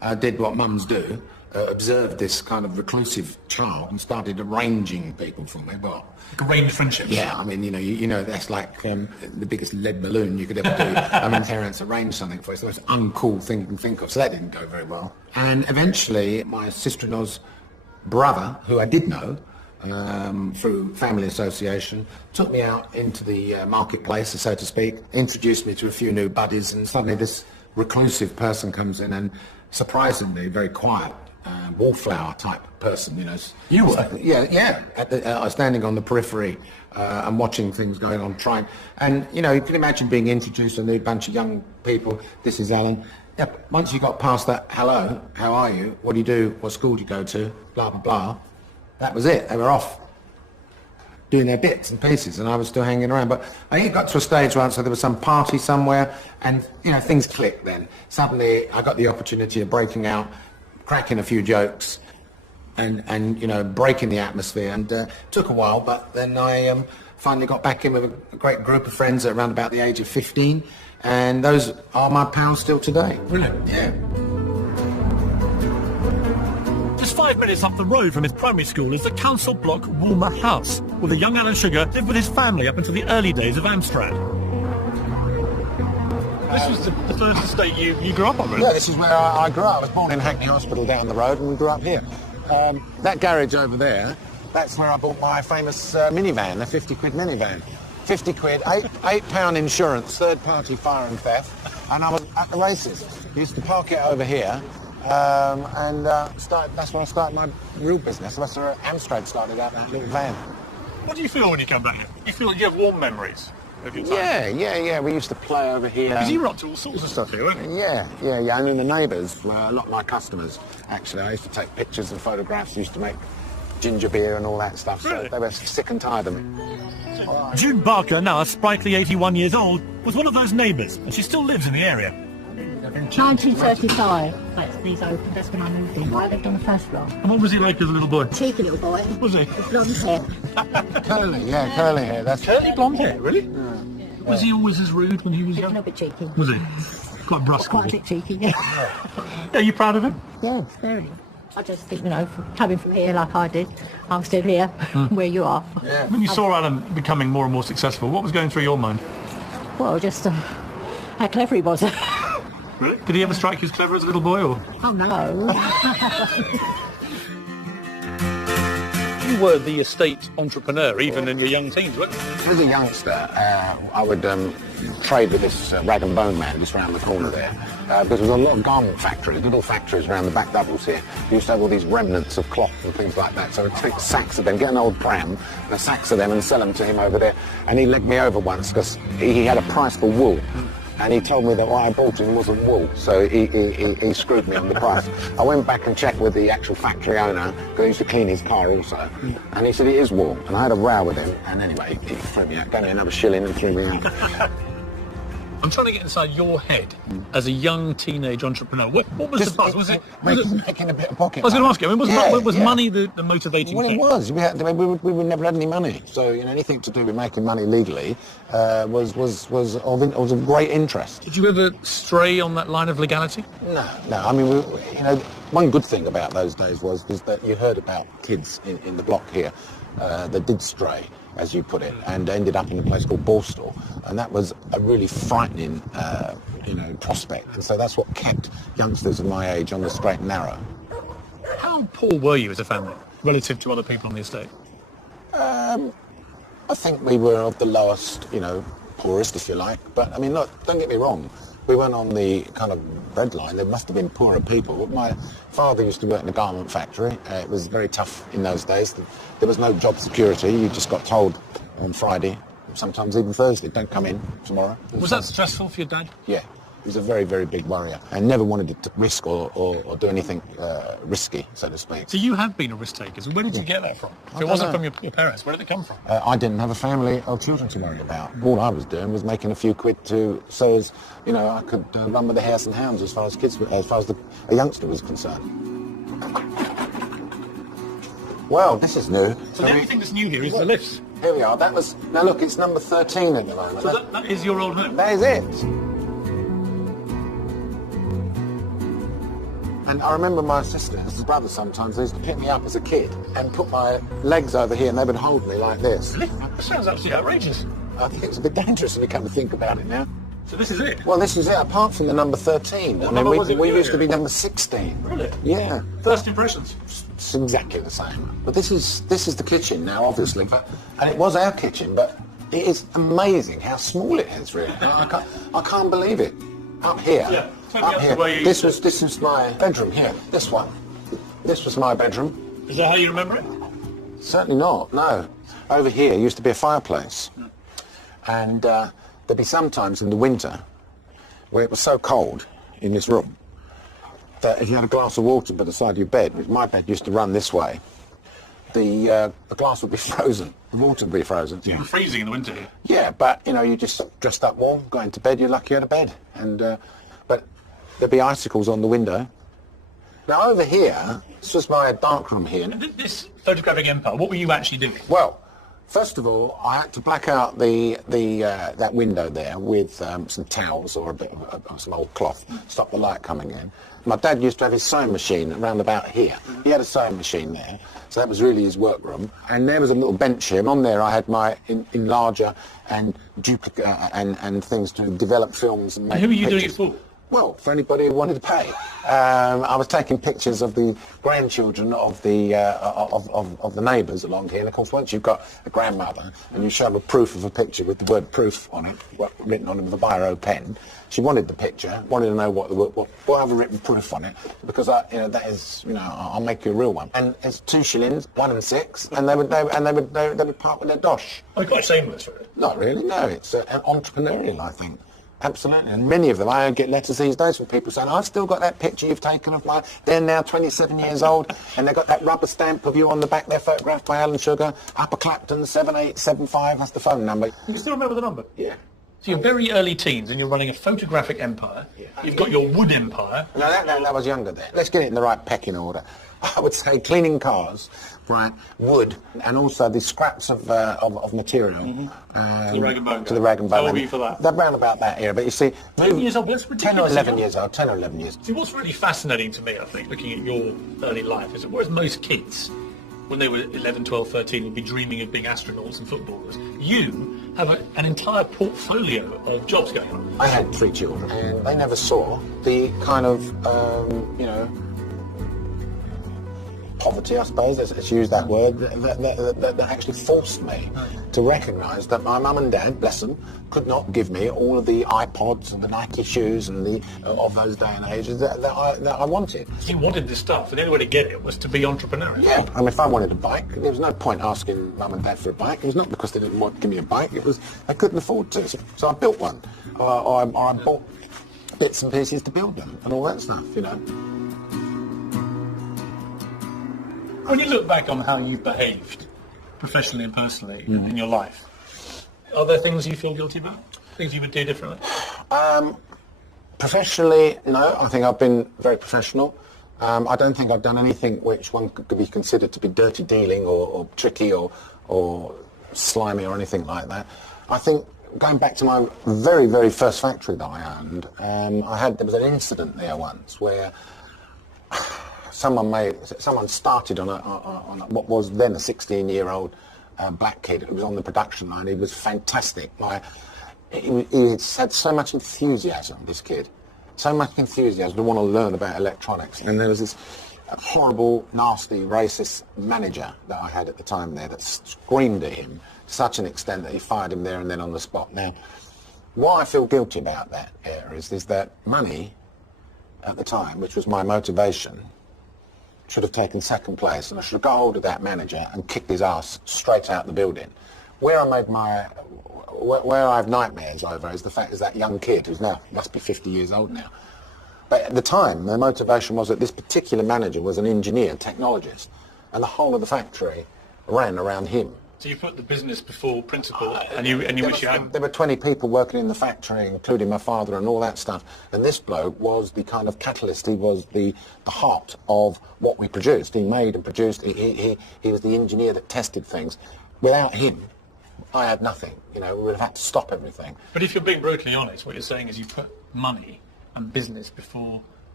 did what mums do, observed this kind of reclusive child and started arranging people for me. Well, arranged friendships. Yeah, I mean, you know, that's like the biggest lead balloon you could ever do. I mean, parents arrange something for us. The most uncool thing you can think of. So that didn't go very well. And eventually, my sister-in-law's brother, who I did know through family association, took me out into the marketplace, so to speak, introduced me to a few new buddies, and suddenly this reclusive person comes in and surprisingly very quiet. Wallflower type person, you know. You were? Yeah. I was standing on the periphery and watching things going on, trying. And, you know, you can imagine being introduced to a new bunch of young people. This is Alan. Yeah, once you got past that, hello, how are you? What do you do? What school do you go to? Blah, blah, blah. That was it. They were off doing their bits and pieces, and I was still hanging around. But I think it got to a stage once, so there was some party somewhere, and, you know, things clicked then. Suddenly, I got the opportunity of breaking out, cracking a few jokes and you know, breaking the atmosphere, and took a while, but then I finally got back in with a great group of friends at around about the age of 15, and those are my pals still today. Brilliant. Yeah. Just 5 minutes up the road from his primary school is the Council Block Walmer House, where the young Alan Sugar lived with his family up until the early days of Amstrad. This was the first estate you grew up on, really? Yeah, this is where I grew up. I was born in Hackney Hospital down the road, and we grew up here. That garage over there, that's where I bought my famous minivan, a 50-quid minivan. 50 quid, £8 insurance, third-party fire and theft, and I was at the races. I used to park it over here, and that's when I started my real business. That's where Amstrad started out, that little van. What do you feel when you come back here? You feel like you have warm memories? Yeah, we used to play over here. Because you were up to all sorts of stuff here, weren't you? Yeah, and then the neighbours, a lot of my customers, actually, I used to take pictures and photographs, used to make ginger beer and all that stuff, really? So they were sick and tired of me. June Barker, now a sprightly 81 years old, was one of those neighbours, and she still lives in the area. 1935, that's these opened, that's when I moved in. I lived on the first floor. And what was he like as a little boy? Cheeky little boy. Was he? With blonde hair. curly hair. That's curly blonde hair, really? Yeah. Was he always as rude when he was young? A little bit cheeky. Was he? Quite brusque. Quite a bit cheeky, yeah. Are you proud of him? Yes, very. I just think, you know, coming from here like I did, I'm still here, where you are. Yeah. When you saw Alan becoming more and more successful, what was going through your mind? Well, just how clever he was. Really? Did he ever strike you as clever as a little boy, or? Oh, no. You were the estate entrepreneur, even in your young teens, weren't you? As a youngster, I would trade with this rag and bone man just around the corner there. Because there was a lot of garment factories, little factories around the back doubles here. We used to have all these remnants of cloth and things like that. So I'd take sacks of them, get an old pram, and sacks of them, and sell them to him over there. And he legged me over once because he had a price for wool. And he told me that what I bought him wasn't wool, so he screwed me on the price. I went back and checked with the actual factory owner, because he used to clean his car also, and he said it is wool, and I had a row with him, and anyway, he threw me out, gave me another shilling and threw me out. I'm trying to get inside your head as a young teenage entrepreneur. What was the buzz? Was it making a bit of pocket? I was going to ask you. I mean, was money the motivating thing? Well, it was. We never had any money, so you know anything to do with making money legally was of great interest. Did you ever stray on that line of legality? No. I mean, one good thing about those days was that you heard about kids in the block here that did stray, as you put it, and ended up in a place called Borstal, and that was a really frightening, prospect. And so that's what kept youngsters of my age on the straight and narrow. How poor were you as a family relative to other people on the estate? I think we were of the lowest, poorest, if you like. But I mean, look, don't get me wrong. We weren't on the kind of breadline. There must have been poorer people. But my father used to work in a garment factory. It was very tough in those days. There was no job security. You just got told on Friday, sometimes even Thursday, don't come in tomorrow. Was that stressful for your dad? Yeah. He was a very, very big worrier and never wanted to risk or do anything risky, so to speak. So you have been a risk taker. So where did you get that from? If it wasn't from your parents, where did it come from? I didn't have a family or children to worry about. All I was doing was making a few quid so as, I could run with the house and hounds as far as a youngster was concerned. Well, this is new. So the only thing that's new here is the lifts. Here we are. Now look, it's number 13 at the moment. So that is your old home? That is it. And I remember my sisters, my brother sometimes, they used to pick me up as a kid and put my legs over here and they would hold me like this. Really? That sounds absolutely outrageous. I think it's a bit dangerous if you come to think about it now. So this is it? Well, this is it, apart from the number 13. What I mean, number was it we with used you? to be number 16. Really? Yeah. First impressions? It's exactly the same. But this is the kitchen now, obviously. And it was our kitchen, but it is amazing how small it is, really. I can't believe it. Up here. Yeah. Up here. This was my bedroom here. This one. This was my bedroom. Is that how you remember it? Certainly not, no. Over here used to be a fireplace. And there'd be sometimes in the winter where it was so cold in this room that if you had a glass of water by the side of your bed, my bed used to run this way, the glass would be frozen, the water would be frozen. You were freezing in the winter here. Yeah, but, you know, you just dressed up warm, going to bed, you're lucky you had a bed. And, but there'd be icicles on the window. Now over here, this was my darkroom here. This photographic empire, what were you actually doing? Well, first of all, I had to black out that window there with some towels or a bit of some old cloth, stop the light coming in. My dad used to have his sewing machine around about here. He had a sewing machine there, so that was really his workroom. And there was a little bench here. And on there I had my enlarger and duplicate and things to develop films and make Who were you pictures. doing it for? Well, for anybody who wanted to pay. I was taking pictures of the grandchildren of the neighbours along here. And of course, once you've got a grandmother and you show them a proof of a picture with the word "proof" on it, written on it with a biro pen, she wanted the picture, wanted to know what I've written proof on it, because that is, I'll make you a real one. And it's 2 shillings, 1 and 6, and they would part with their dosh. Oh, you're quite shameless for it. Not really, no. It's entrepreneurial, I think. Absolutely, and many of them, I get letters these days from people saying, I've still got that picture you've taken of mine, they're now 27 years old, and they've got that rubber stamp of you on the back, they're photographed by Alan Sugar, Upper Clapton, 7875, that's the phone number. You can still remember the number? Yeah. So you're very early teens and you're running a photographic empire. Yeah. You've got your wood empire. No, that was younger then. Let's get it in the right pecking order. I would say cleaning cars, right, wood, and also the scraps of material. To the rag and bone. To the rag and bone. How old were you for that? That round about that era. But you see, 10 years old, that's ridiculous. 10 or 11 years old, 10 or 11 years. See, what's really fascinating to me, I think, looking at your early life, is that whereas most kids, when they were 11, 12, 13, would be dreaming of being astronauts and footballers, you have an entire portfolio of jobs going on. I had 3 children, and they never saw the kind of, poverty, I suppose, let's use that word, that actually forced me to recognise that my mum and dad, bless them, could not give me all of the iPods and the Nike shoes and of those day and ages that I wanted. You wanted this stuff, and the only way to get it was to be entrepreneurial. Yeah, I mean, if I wanted a bike, there was no point asking mum and dad for a bike. It was not because they didn't want to give me a bike, it was they couldn't afford to. So I built one, or I bought bits and pieces to build them, and all that stuff, When you look back on how you behaved, professionally and personally, in your life, are there things you feel guilty about? Things you would do differently? Professionally, no. I think I've been very professional. I don't think I've done anything which one could be considered to be dirty dealing or tricky or slimy or anything like that. I think going back to my very, very first factory that I owned, there was an incident there once where someone started on what was then a 16-year-old black kid who was on the production line. He was fantastic. He had so much enthusiasm, this kid. So much enthusiasm to want to learn about electronics. And there was this horrible, nasty, racist manager that I had at the time there that screamed at him to such an extent that he fired him there and then on the spot. Now, what I feel guilty about that era is that money at the time, which was my motivation, should have taken second place, and I should have got hold of that manager and kicked his ass straight out the building. Where I have nightmares over is the fact is that young kid who's now must be 50 years old now. But at the time, the motivation was that this particular manager was an engineer, technologist, and the whole of the factory ran around him. So you put the business before principle, and you wish you hadn't. There were 20 people working in the factory, including my father and all that stuff. And this bloke was the kind of catalyst. He was the heart of what we produced. He made and produced. He was the engineer that tested things. Without him, I had nothing. We would have had to stop everything. But if you're being brutally honest, what you're saying is you put money and business before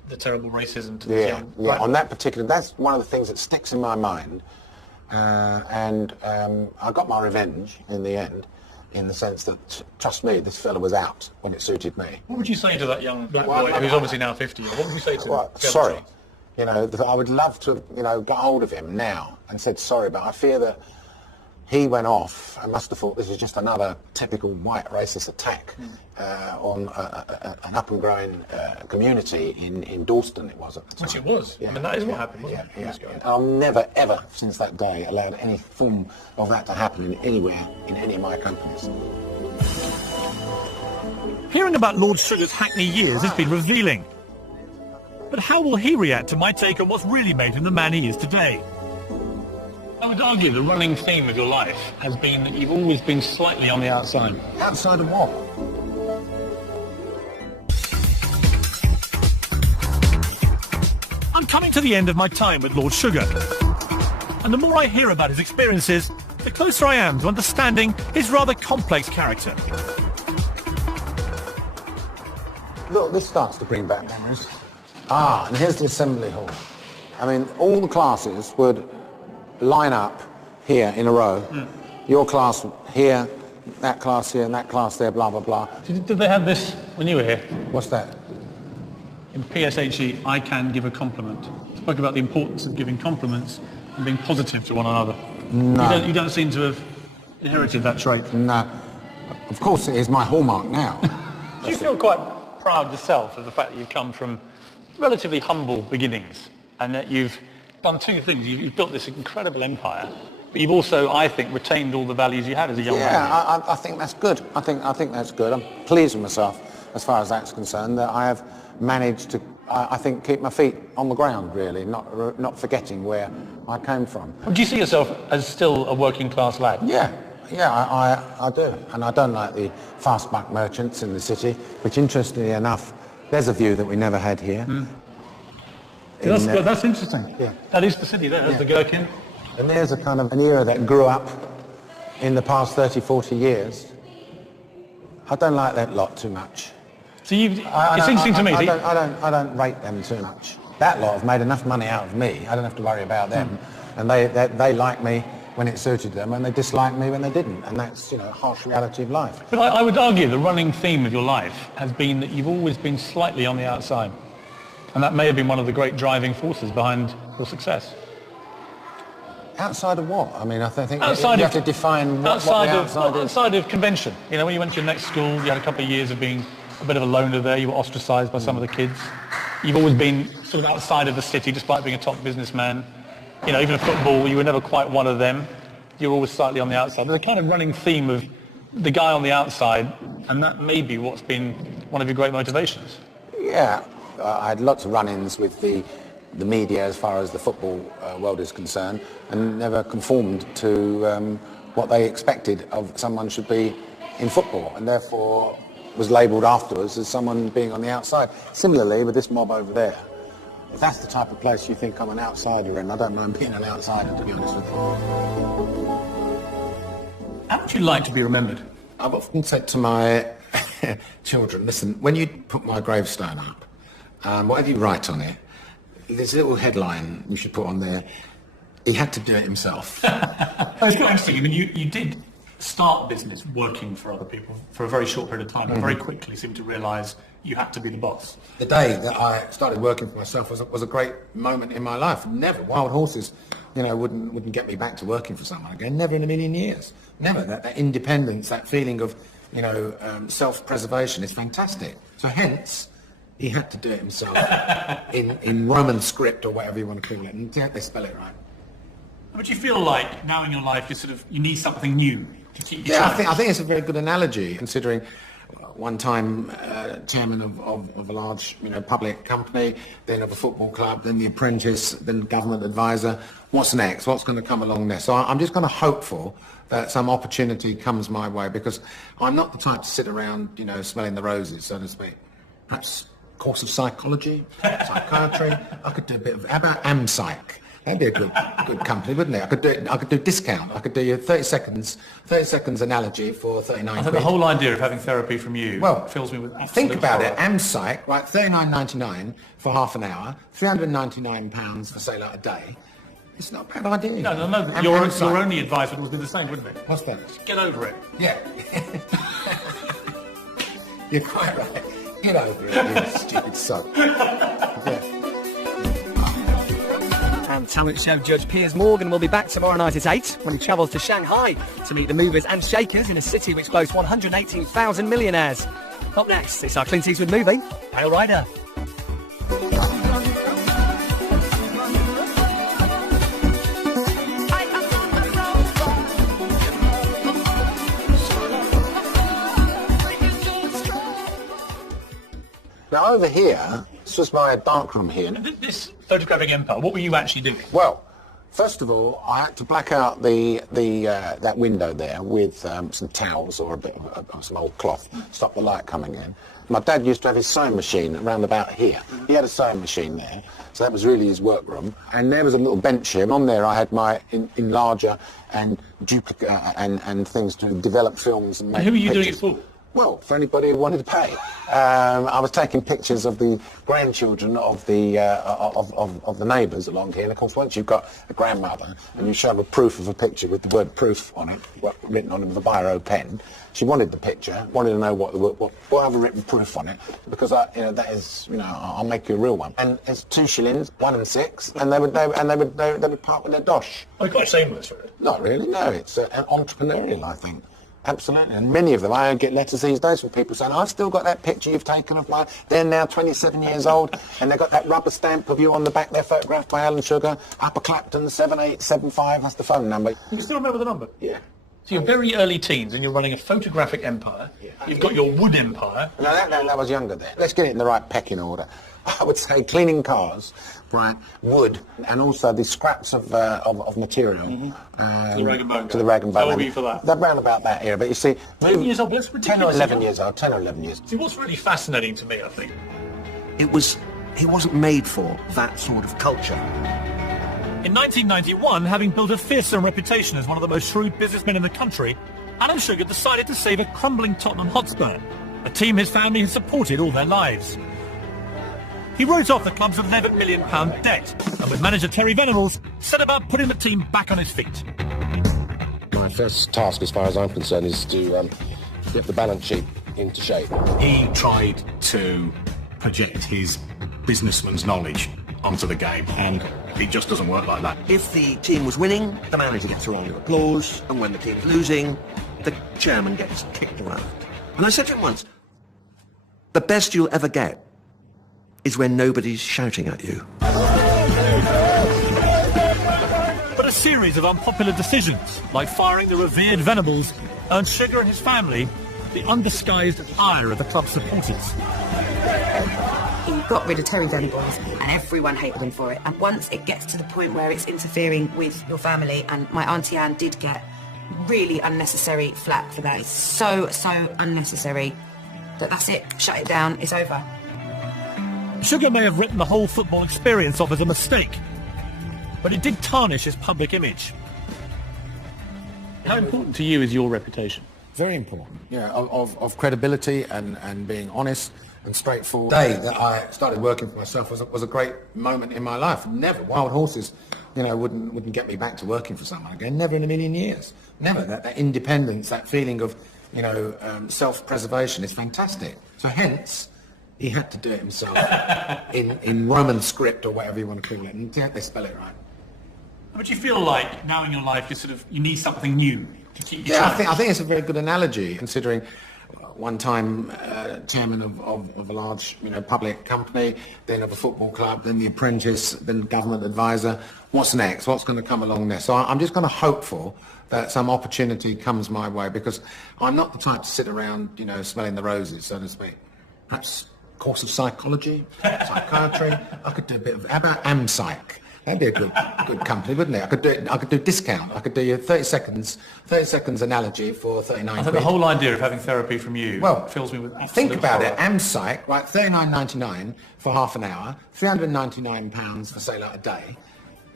the terrible racism to the young. Yeah, on that particular, that's one of the things that sticks in my mind. And I got my revenge in the end, in the sense that, trust me, this fella was out when it suited me. What would you say to that young black boy who's obviously now 50? What would you say to him? Sorry. You know, I would love to, you know, got hold of him now and said sorry, but I fear that he went off and must have thought this was just another typical white racist attack on an up-and-growing community in Dalston, it was at the time. Which it was. Yeah. I mean, that is what happened, wasn't it? Yeah. I'll never, ever, since that day, allowed any form of that to happen anywhere in any of my companies. Hearing about Lord Sugar's Hackney years has been revealing. But how will he react to my take on what's really made him the man he is today? I would argue the running theme of your life has been that you've always been slightly on the outside. Outside of what? I'm coming to the end of my time with Lord Sugar. And the more I hear about his experiences, the closer I am to understanding his rather complex character. Look, this starts to bring back memories. And here's the assembly hall. I mean, all the classes would line up here in a row. Your class here, that class here, and that class there, blah, blah, blah. Did they have this when you were here? What's that? In PSHE, I can give a compliment. Spoke about the importance of giving compliments and being positive to one another. No. You don't seem to have inherited that trait. No. Of course it is my hallmark now. Do you feel quite proud yourself of the fact that you've come from relatively humble beginnings and that you've done two things? You've built this incredible empire, but you've also, I think, retained all the values you had as a young man. Yeah, I think that's good. I think that's good. I'm pleased with myself as far as that's concerned, that I have managed to, I think, keep my feet on the ground, really, not forgetting where I came from. Well, do you see yourself as still a working class lad? Yeah, I do. And I don't like the fast buck merchants in the city, which, interestingly enough, there's a view that we never had here. That's interesting. Yeah. That is the city there, there's the Gherkin. And there's a kind of an era that grew up in the past 30, 40 years. I don't like that lot too much. So it's interesting to me. I don't rate them too much. That lot have made enough money out of me. I don't have to worry about them. And they like me when it suited them, and they disliked me when they didn't. And that's, you know, a harsh reality of life. But I would argue the running theme of your life has been that you've always been slightly on the outside. And that may have been one of the great driving forces behind your success. Outside of what? I mean, I think you have to define what the outside is. Outside of convention. You know, when you went to your next school, you had a couple of years of being a bit of a loner there. You were ostracised by some of the kids. You've always been sort of outside of the city, despite being a top businessman. You know, even in football, you were never quite one of them. You were always slightly on the outside. There's a kind of running theme of the guy on the outside, and that may be what's been one of your great motivations. Yeah, I had lots of run-ins with the media as far as the football world is concerned, and never conformed to what they expected of someone should be in football, and therefore was labelled afterwards as someone being on the outside. Similarly, with this mob over there, if that's the type of place you think I'm an outsider in, I don't mind being an outsider, to be honest with you. How would you like to be remembered? I've often said to my children, listen, when you put my gravestone up, whatever you write on it, there's a little headline you should put on there, he had to do it himself. It's quite interesting. I mean, you did start business working for other people for a very short period of time, and very quickly seemed to realise you had to be the boss. The day that I started working for myself was a great moment in my life. Never. Wild horses, you know, wouldn't get me back to working for someone again. Never in a million years. Never. That independence, that feeling of, you know, self-preservation is fantastic. So hence, he had to do it himself in Roman script or whatever you want to call it. And they spell it right. But you feel like now in your life you need something new to keep you I think it's a very good analogy, considering one time chairman of a large, you know, public company, then of a football club, then the apprentice, then government advisor. What's next? What's going to come along next? So I'm just kind of hopeful that some opportunity comes my way, because I'm not the type to sit around, you know, smelling the roses, so to speak. Perhaps a course of psychology, psychiatry. I could do a bit of, how about AmPsych? That'd be a good company, wouldn't it? I could do discount. I could do you 30 seconds analogy for 39 I think quid. the whole idea of having therapy from you fills me with absolute think about horror. it. AmPsych, right? £39.99 for half an hour, £399 for say like a day. It's not a bad idea. No. Your only advice would be the same, wouldn't it? What's that? Get over it. Yeah. You're quite right. Get over it, you stupid sod. And talent show judge Piers Morgan will be back tomorrow night at 8 when he travels to Shanghai to meet the movers and shakers in a city which boasts 118,000 millionaires. Up next, it's our Clint Eastwood movie, Pale Rider. Now over here, this was my darkroom here. This photographic empire, what were you actually doing? Well, first of all, I had to black out that window there with some towels or a bit of some old cloth, stop the light coming in. My dad used to have his sewing machine around about here. He had a sewing machine there, so that was really his workroom. And there was a little bench here. On there I had my enlarger and duplicate and things to develop films and make Who were you pictures. doing it for? Well, for anybody who wanted to pay. I was taking pictures of the grandchildren of the neighbours along here. And of course, once you've got a grandmother and you show her proof of a picture with the word "proof" on it, written on it with a biro pen, she wanted the picture, wanted to know what have a written proof on it, because that is, I'll make you a real one. And it's 2 shillings, 1 and 6, and they would part with their dosh. Oh, quite shameless for it. Not really, no. It's entrepreneurial, I think. Absolutely, and many of them, I get letters these days from people saying, I've still got that picture you've taken of mine. They're now 27 years old, and they've got that rubber stamp of you on the back. They're photographed by Alan Sugar, Upper Clapton, 7875, that's the phone number. You can still remember the number? Yeah. So you're very early teens, and you're running a photographic empire. Yeah. You've got your wood empire. No, that was younger then. Let's get it in the right pecking order. I would say cleaning cars, right, wood, and also the scraps of material. To the rag and bone. To the rag and bone. How old were you for that? That round about that era. But you see, 10 years old, that's ridiculous. 10 or 11 years old. 10 or 11 years. See, what's really fascinating to me, I think, He wasn't made for that sort of culture. in 1991, having built a fearsome reputation as one of the most shrewd businessmen in the country, Alan Sugar decided to save a crumbling Tottenham Hotspur, a team his family had supported all their lives. He wrote off the club's £11 million debt, and with manager Terry Venables, set about putting the team back on his feet. My first task, as far as I'm concerned, is to get the balance sheet into shape. He tried to project his businessman's knowledge onto the game, and it just doesn't work like that. If the team was winning, the manager gets a round of applause, and when the team's losing, the chairman gets kicked around. And I said to him once, the best you'll ever get is when nobody's shouting at you. But a series of unpopular decisions, like firing the revered Venables, earned Sugar and his family the undisguised ire of the club's supporters. He got rid of Terry Venables, and everyone hated him for it. And once it gets to the point where it's interfering with your family, and my Auntie Anne did get really unnecessary flack for that. It's so unnecessary that's it. Shut it down. It's over. Sugar may have written the whole football experience off as a mistake, but it did tarnish his public image. How important to you is your reputation? Very important. Of credibility and being honest and straightforward. The day that I started working for myself was a great moment in my life. Never. Wild horses, wouldn't get me back to working for someone again. Never in a million years. Never. That independence, that feeling of, self-preservation is fantastic. So hence, he had to do it himself in Roman script or whatever you want to call it, and they spell it right. But you feel like now in your life you need something new to keep you I think it's a very good analogy, considering one time chairman of a large public company, then of a football club, then the apprentice, then government advisor. What's next? What's going to come along next? So I'm just kind of hopeful that some opportunity comes my way, because I'm not the type to sit around smelling the roses, so to speak. Perhaps a course of psychology, psychiatry. I could do a bit of, how about AmPsych? That'd be a good company, wouldn't it? I could do discount. I could do you 30 seconds analogy for 39 I think quid. the whole idea of having therapy from you fills me with absolute think about horror. it. AmPsych, right? £39.99 for half an hour, £399 for say like a day.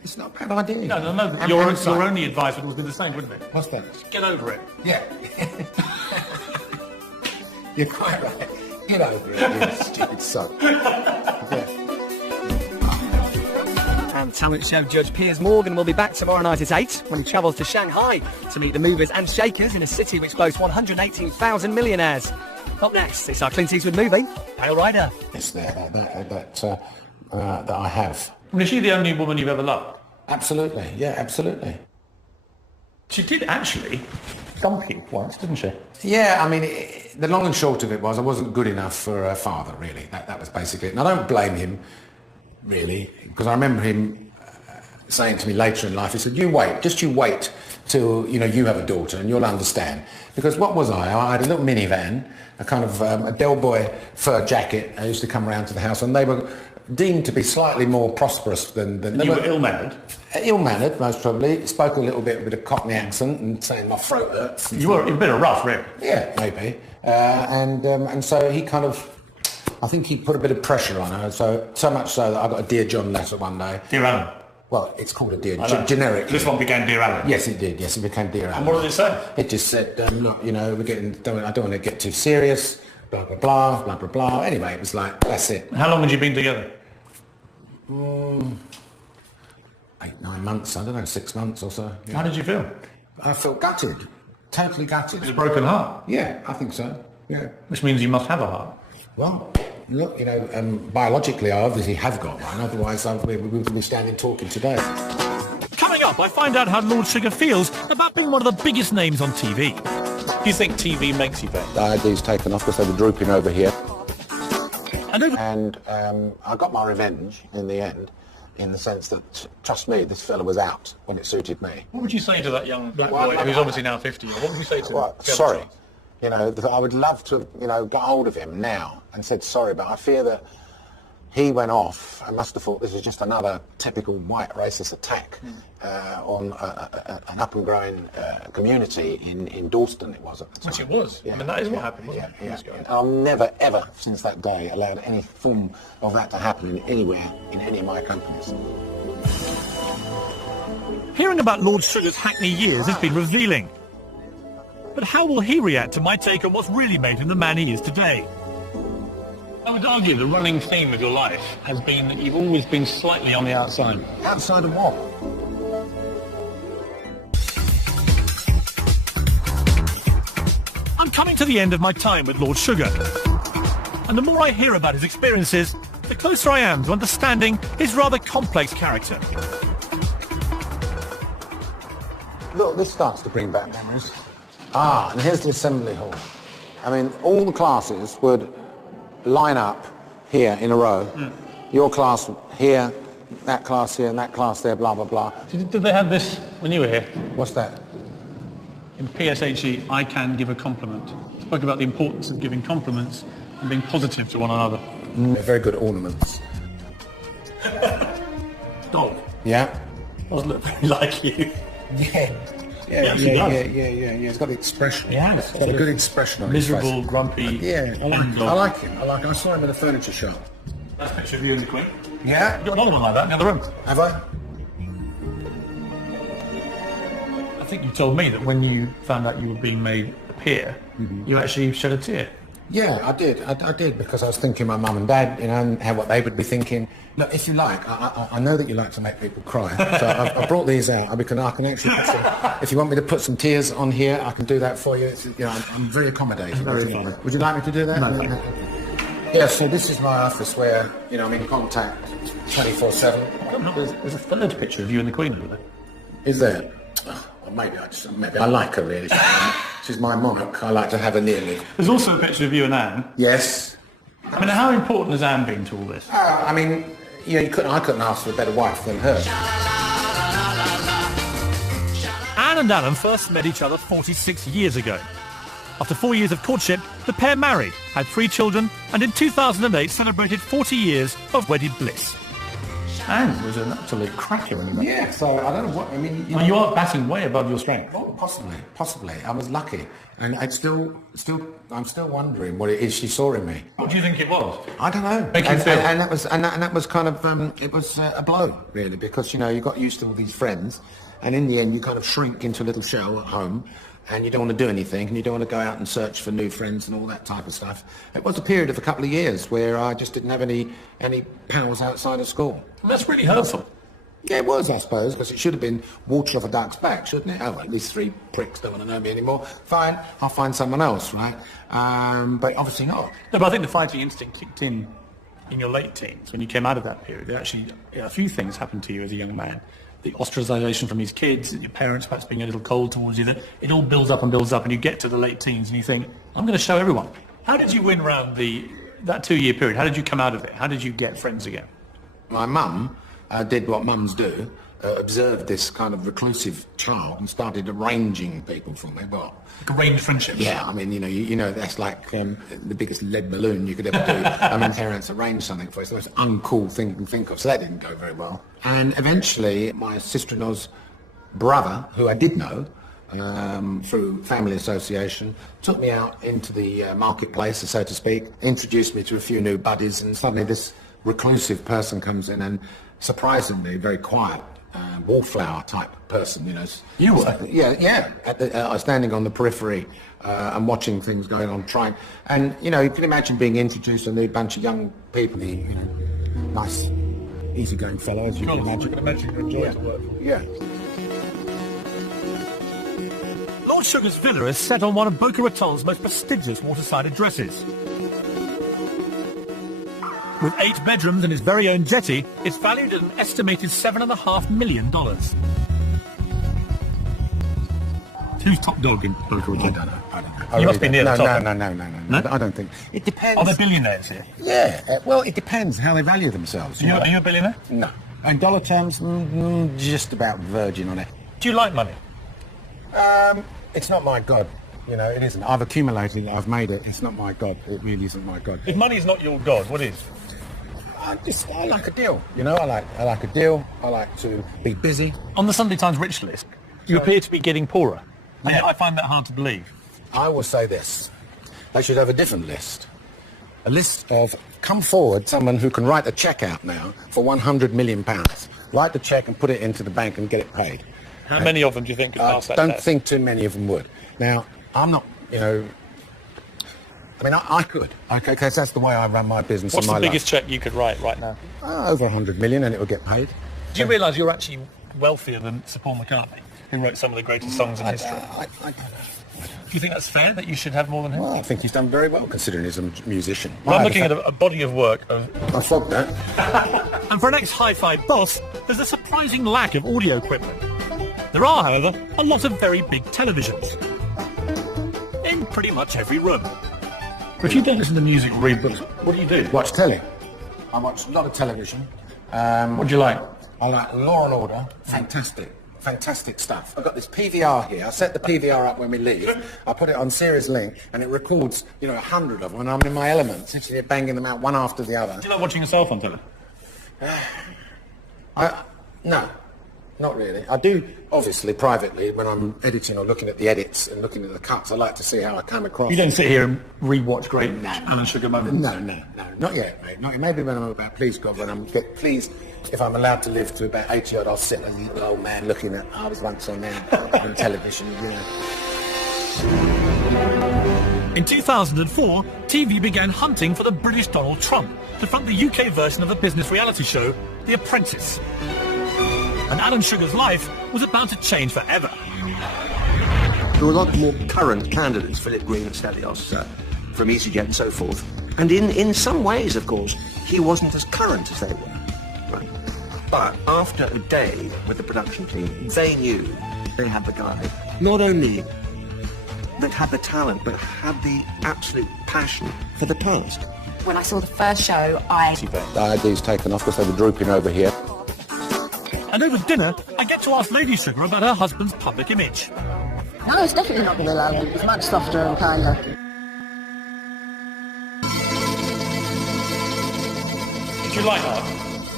It's not a bad idea. No. Your only advice would have been the same, wouldn't it? What's that? Just get over it. Yeah. You're quite right. Get over it, you stupid son. And talent show judge Piers Morgan will be back tomorrow night at 8 when he travels to Shanghai to meet the movers and shakers in a city which boasts 118,000 millionaires. Up next, it's our Clint Eastwood movie, Pale Rider. It's there, that I have. And is she the only woman you've ever loved? Absolutely, yeah, absolutely. She did actually dump you once, didn't she? Yeah, I mean, the long and short of it was I wasn't good enough for her father, really. That was basically it. And I don't blame him, really, because I remember him saying to me later in life, he said, you wait till, you have a daughter and you'll understand. Because what was I? I had a little minivan, a kind of a Del Boy fur jacket. I used to come around to the house and they were deemed to be slightly more prosperous than you were ill-mannered? Ill-mannered, most probably. Spoke a little bit with a Cockney accent and saying my throat hurts. You were a bit of rough, really. Yeah, maybe. And so he kind of, I think he put a bit of pressure on her, so much so that I got a Dear John letter one day. Dear Alan? Well, it's called a Dear generic. This one became Dear Alan? Yes, it did. Yes, it became Dear Alan. And what did it say? It just said, look, I don't want to get too serious, blah, blah, blah, blah, blah, blah. Anyway, it was like, that's it. How long had you been together? 8, 9 months, I don't know, 6 months or so. Yeah. How did you feel? I felt gutted. Totally gutted. It was a broken heart? Yeah, I think so. Yeah. Which means you must have a heart. Well, look, biologically I obviously have got one, otherwise we wouldn't be standing talking today. Coming up, I find out how Lord Sugar feels about being one of the biggest names on TV. Do you think TV makes you better? I had these taken off because they were drooping over here. And I got my revenge in the end, in the sense that, trust me, this fella was out when it suited me. What would you say to that young black boy who's obviously now 50? What would you say to him? Sorry. I would love to, got hold of him now and said sorry, but I fear that he went off and must have thought this was just another typical white racist attack on an up-and-growing community in Dalston, it was at the time. Which it was. Yeah. I mean, that is what happened, wasn't it? Yeah. I'll never, ever, since that day, allowed any form of that to happen anywhere in any of my companies. Hearing about Lord Sugar's hackney years has been revealing. But how will he react to my take on what's really made him the man he is today? I would argue the running theme of your life has been that you've always been slightly on the outside. Outside of what? I'm coming to the end of my time with Lord Sugar. And the more I hear about his experiences, the closer I am to understanding his rather complex character. Look, this starts to bring back memories. And here's the assembly hall. I mean, all the classes would line up here in a row. Your class here, that class here, and that class there, blah, blah, blah. Did they have this when you were here? What's that? In PSHE, I can give a compliment. Spoke about the importance of giving compliments and being positive to one another. They're very good ornaments. Dog. Yeah? Doesn't look very like you. Yeah. It's got the expression. Yeah, it's got a good expression on his face. Miserable, grumpy. Yeah, I like him. I saw him in a furniture shop. That's a picture of you and the Queen. Yeah? You've got another one like that in the other room. Have I? I think you told me that when you found out you were being made a peer, you actually shed a tear. Yeah, I did. I did, because I was thinking my mum and dad, and what they would be thinking. Look, if you like, I know that you like to make people cry, so I brought these out. I can actually put some, if you want me to put some tears on here, I can do that for you. I'm very accommodating. Very funny. Would you like me to do that? No. Yeah, so this is my office where, I'm in contact 24/7. There's a third picture of you and the Queen over there. Is there? Well, maybe I like her, really. She's my monarch. I like to have her near me. There's also a picture of you and Anne. Yes. I mean, how important has Anne been to all this? I couldn't ask for a better wife than her. Anne and Alan first met each other 46 years ago. After 4 years of courtship, the pair married, had 3 children, and in 2008 celebrated 40 years of wedded bliss. And was an absolute cracker when you met. Yeah, so I don't know what, I mean... Well, you are batting way above your strength. Oh, possibly. I was lucky. And I'm still wondering what it is she saw in me. What do you think it was? I don't know. Make you feel? And that was kind of, it was a blow, really, because, you know, you got used to all these friends, and in the end you kind of shrink into a little shell at home, and you don't want to do anything, and you don't want to go out and search for new friends and all that type of stuff. It was a period of a couple of years where I just didn't have any pals outside of school. Well, that's really hurtful. Yeah, it was, I suppose, because it should have been water off a duck's back, shouldn't it? Oh, well, these 3 pricks don't want to know me anymore. Fine, I'll find someone else, right? But obviously not. No, but I think the fighting instinct kicked in your late teens when you came out of that period. Actually, a few things happened to you as a young man. The ostracisation from his kids, your parents perhaps being a little cold towards you, it all builds up, and you get to the late teens and you think, I'm going to show everyone. How did you win round that 2-year period? How did you come out of it? How did you get friends again? My mum did what mums do, observed this kind of reclusive child and started arranging people for me. Well, like arranged friendships? Yeah, I mean, you know, that's like the biggest lead balloon you could ever do. I mean, parents arrange something for you. It's the most uncool thing you can think of, so that didn't go very well. And eventually, my sister-in-law's brother, who I did know, through family association, took me out into the marketplace, so to speak, introduced me to a few new buddies, and suddenly this reclusive person comes in and surprisingly very quiet, wallflower type person, you know. You were? Yeah. I was standing on the periphery and watching things going on, trying, and you know, you can imagine being introduced to a new bunch of young people, you know, nice, easygoing fellows. You can imagine. You can imagine you enjoyed the work. Yeah. Lord Sugar's villa is set on one of Boca Raton's most prestigious waterside addresses. With 8 bedrooms and his very own jetty, it's valued at an estimated $7.5 million. Who's top dog in Boca Raton? I don't know. You must be near the top. No, I don't think. It depends. Are there billionaires here? Yeah, well, it depends how they value themselves. Are you a billionaire? No. In dollar terms, just about virgin on it. Do you like money? It's not my god. You know, it isn't. I've accumulated it, I've made it. It's not my god. It really isn't my god. If money is not your god, what is? I like a deal. You know, I like a deal. I like to be busy. On the Sunday Times rich list, you appear to be getting poorer. Yeah. I find that hard to believe. I will say this. They should have a different list. A list of, come forward, someone who can write a cheque out now for £100 million. Write the cheque and put it into the bank and get it paid. How many of them do you think could pass that test? I don't test? think too many of them would. Now, I'm not, you know... I mean, I could, okay, because that's the way I run my business. What's in my the biggest life. cheque you could write right now? Over 100 million, and it will get paid. Do you realise you're actually wealthier than Sir Paul McCartney, who wrote some of the greatest songs in history? I don't know. Do you think that's fair, that you should have more than him? Well, I think he's done very well, considering he's a musician. Well, I'm looking at a body of work. I flogged that. And for an ex-hi-fi boss, there's a surprising lack of audio equipment. There are, however, a lot of very big televisions. In pretty much every room. If you don't listen to music or read books, what do you do? Watch telly. I watch a lot of television. What do you like? I like Law and Order. Fantastic stuff. I've got this PVR here. I set the PVR up when we leave. I put it on Series Link, and it records, 100 of them, and I'm in my element, sitting here banging them out one after the other. Do you like watching yourself on telly? No. Not really. I do, obviously, privately, when I'm editing or looking at the edits and looking at the cuts, I like to see how I come across. You don't sit here and re-watch great Alan Sugar moments? No. Not yet, mate. Maybe when I'm about, please God, please, if I'm allowed to live to about 80 odd, I'll sit as a little old man looking at, I was once on television, In 2004, TV began hunting for the British Donald Trump to front the UK version of the business reality show, The Apprentice. And Alan Sugar's life was about to change forever. There were a lot more current candidates, Philip Green and Stelios, from EasyJet and so forth. And in some ways, of course, he wasn't as current as they were. Right? But after a day with the production team, they knew they had the guy, not only that had the talent, but had the absolute passion for the task. When I saw the first show, I had these taken off because they were drooping over here. And over dinner, I get to ask Lady Sugar about her husband's public image. No, it's definitely not Bill Allen. It's much softer and kinder. Did you like that?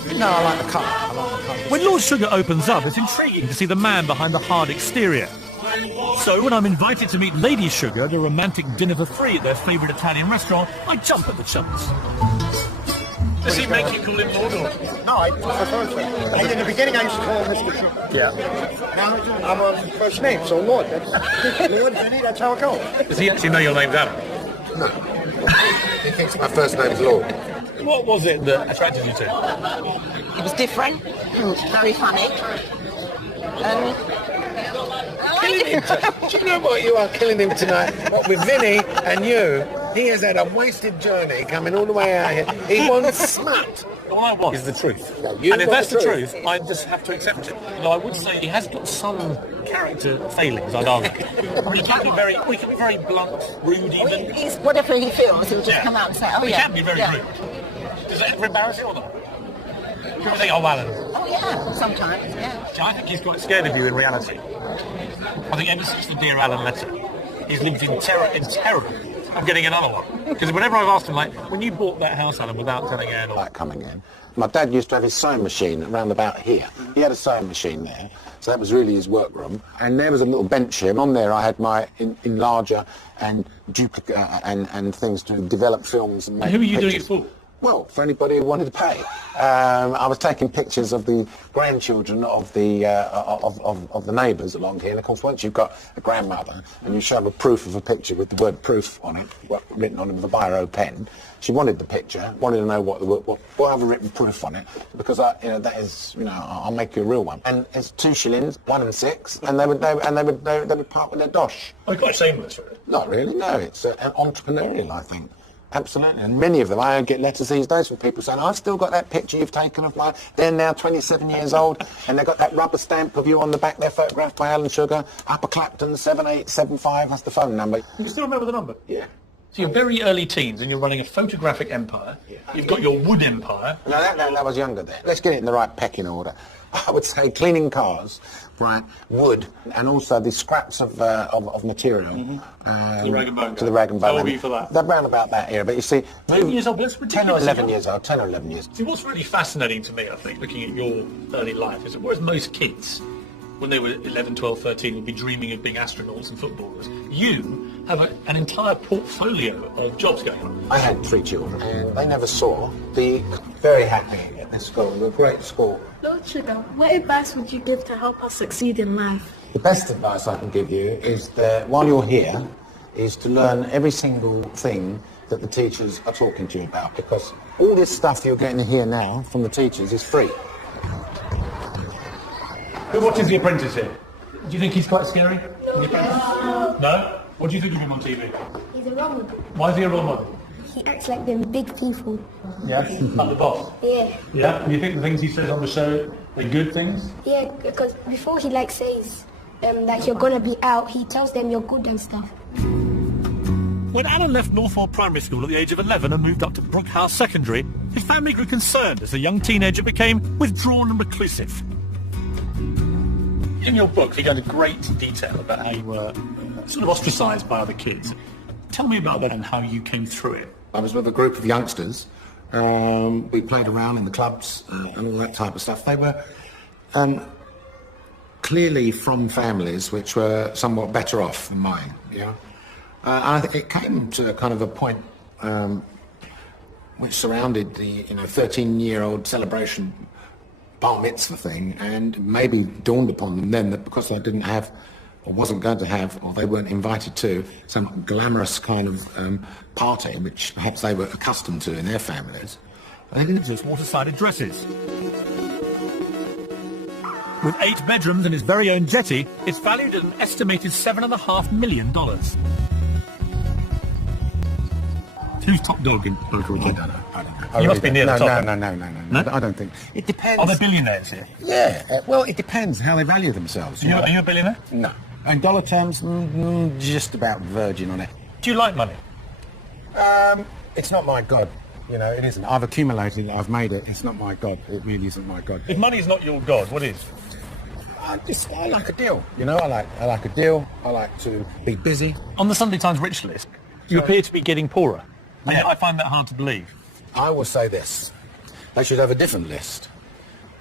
No, I like the colour. I like the colour. When Lord Sugar opens up, it's intriguing to see the man behind the hard exterior. So when I'm invited to meet Lady Sugar at a romantic dinner for free at their favourite Italian restaurant, I jump at the chance. Does he make you call him Lord or? No, I prefer to. In the beginning, I used to call him Mr. Sugar. Yeah. Now I'm on first name, so Lord. Lord Vinny, that's how it goes. Does he actually know your name's Alan? No. He thinks my first name's Lord. What was it that attracted you to It was different, very funny. Killing him. Do you know what you are killing him tonight? What, with Vinny and you? He has had a wasted journey coming all the way out here. He wants smut. All I want is the truth. No, And if that's the truth, I just have to accept it. Though I would say he has got some character failings, I'd argue. He can be very blunt, rude even. He's, whatever he feels, he'll just come out and say, oh He yeah. can be very rude. Does that ever embarrass you or not? Do you ever think, oh, Alan? Oh yeah, sometimes, yeah. I think he's quite scared of you in reality. I think ever since the Dear Alan letter, he's lived in terror of getting another one. Because whenever I've asked him, like, when you bought that house, Alan, without telling Anne or... Like coming in. My dad used to have his sewing machine around about here. He had a sewing machine there, so that was really his workroom. And there was a little bench here. On there I had my enlarger and duplicate and things to develop films and make Who are you pictures. doing it for? Well, for anybody who wanted to pay. I was taking pictures of the grandchildren of the neighbours along here. And of course, once you've got a grandmother and you show her proof of a picture with the word "proof" on it, written on it with a biro pen, she wanted the picture, wanted to know what have a written proof on it, because that is, I'll make you a real one. And it's 2 shillings, 1 and 6, and they would part with their dosh. I'm quite shameless for it. Not really, no. It's an entrepreneurial, I think. Absolutely, and many of them, I get letters these days from people saying, I've still got that picture you've taken of mine. They're now 27 years old, and they've got that rubber stamp of you on the back. They're photographed by Alan Sugar, Upper Clapton, 7875, that's the phone number. You still remember the number? Yeah. So you're very early teens, and you're running a photographic empire. Yeah. You've got your wood empire. No, that was younger then. Let's get it in the right pecking order. I would say cleaning cars, right, wood, and also the scraps of material. To the rag and bone. To the rag and bone. How old were you for that? They're round about that era, but you see... 10 years old, that's ridiculous. 10 or 11 years old, 10 or 11 years. See, what's really fascinating to me, I think, looking at your early life, is that whereas most kids, when they were 11, 12, 13, would be dreaming of being astronauts and footballers, you have an entire portfolio of jobs going on. I had 3 children, and they never saw the... Very happy at this school, a great school. Lord Sugar, what advice would you give to help us succeed in life? The best advice I can give you is that while you're here, is to learn every single thing that the teachers are talking to you about, because all this stuff you're getting here now from the teachers is free. Who watches The Apprentice here? Do you think he's quite scary? No? What do you think of him on TV? He's a role model. Why is he a role model? He acts like them big people. Yes. Like the boss? Yeah. Yeah? And you think the things he says on the show are good things? Yeah, because before he says that you're gonna be out, he tells them you're good and stuff. When Alan left Northall Primary School at the age of 11 and moved up to Brookhouse Secondary, his family grew concerned as the young teenager became withdrawn and reclusive. In your book, you go into great detail about how you were sort of ostracised by other kids. Tell me about that and how you came through it. I was with a group of youngsters. We played around in the clubs and all that type of stuff. They were clearly from families which were somewhat better off than mine. Yeah. And I think it came to kind of a point which surrounded the 13-year-old celebration bar mitzvah thing, and maybe dawned upon them then that because I didn't have, or wasn't going to have, or they weren't invited to some glamorous kind of party which perhaps they were accustomed to in their families, I think it's just water-sided dresses. With 8 bedrooms and his very own jetty, it's valued at an estimated $7.5 million. Who's top dog in Boca Raton? I don't know. You must be near the top. No, I don't think. It depends. Are there billionaires here? Yeah, well, it depends how they value themselves. Are you a billionaire? No. In dollar terms, just about virgin on it. Do you like money? It's not my god. It isn't. I've accumulated it, I've made it. It's not my god. It really isn't my god. If money is not your god, what is? I like a deal. I like a deal. I like to be busy. On the Sunday Times rich list, you appear to be getting poorer. Yeah. I find that hard to believe. I will say this. They should have a different list.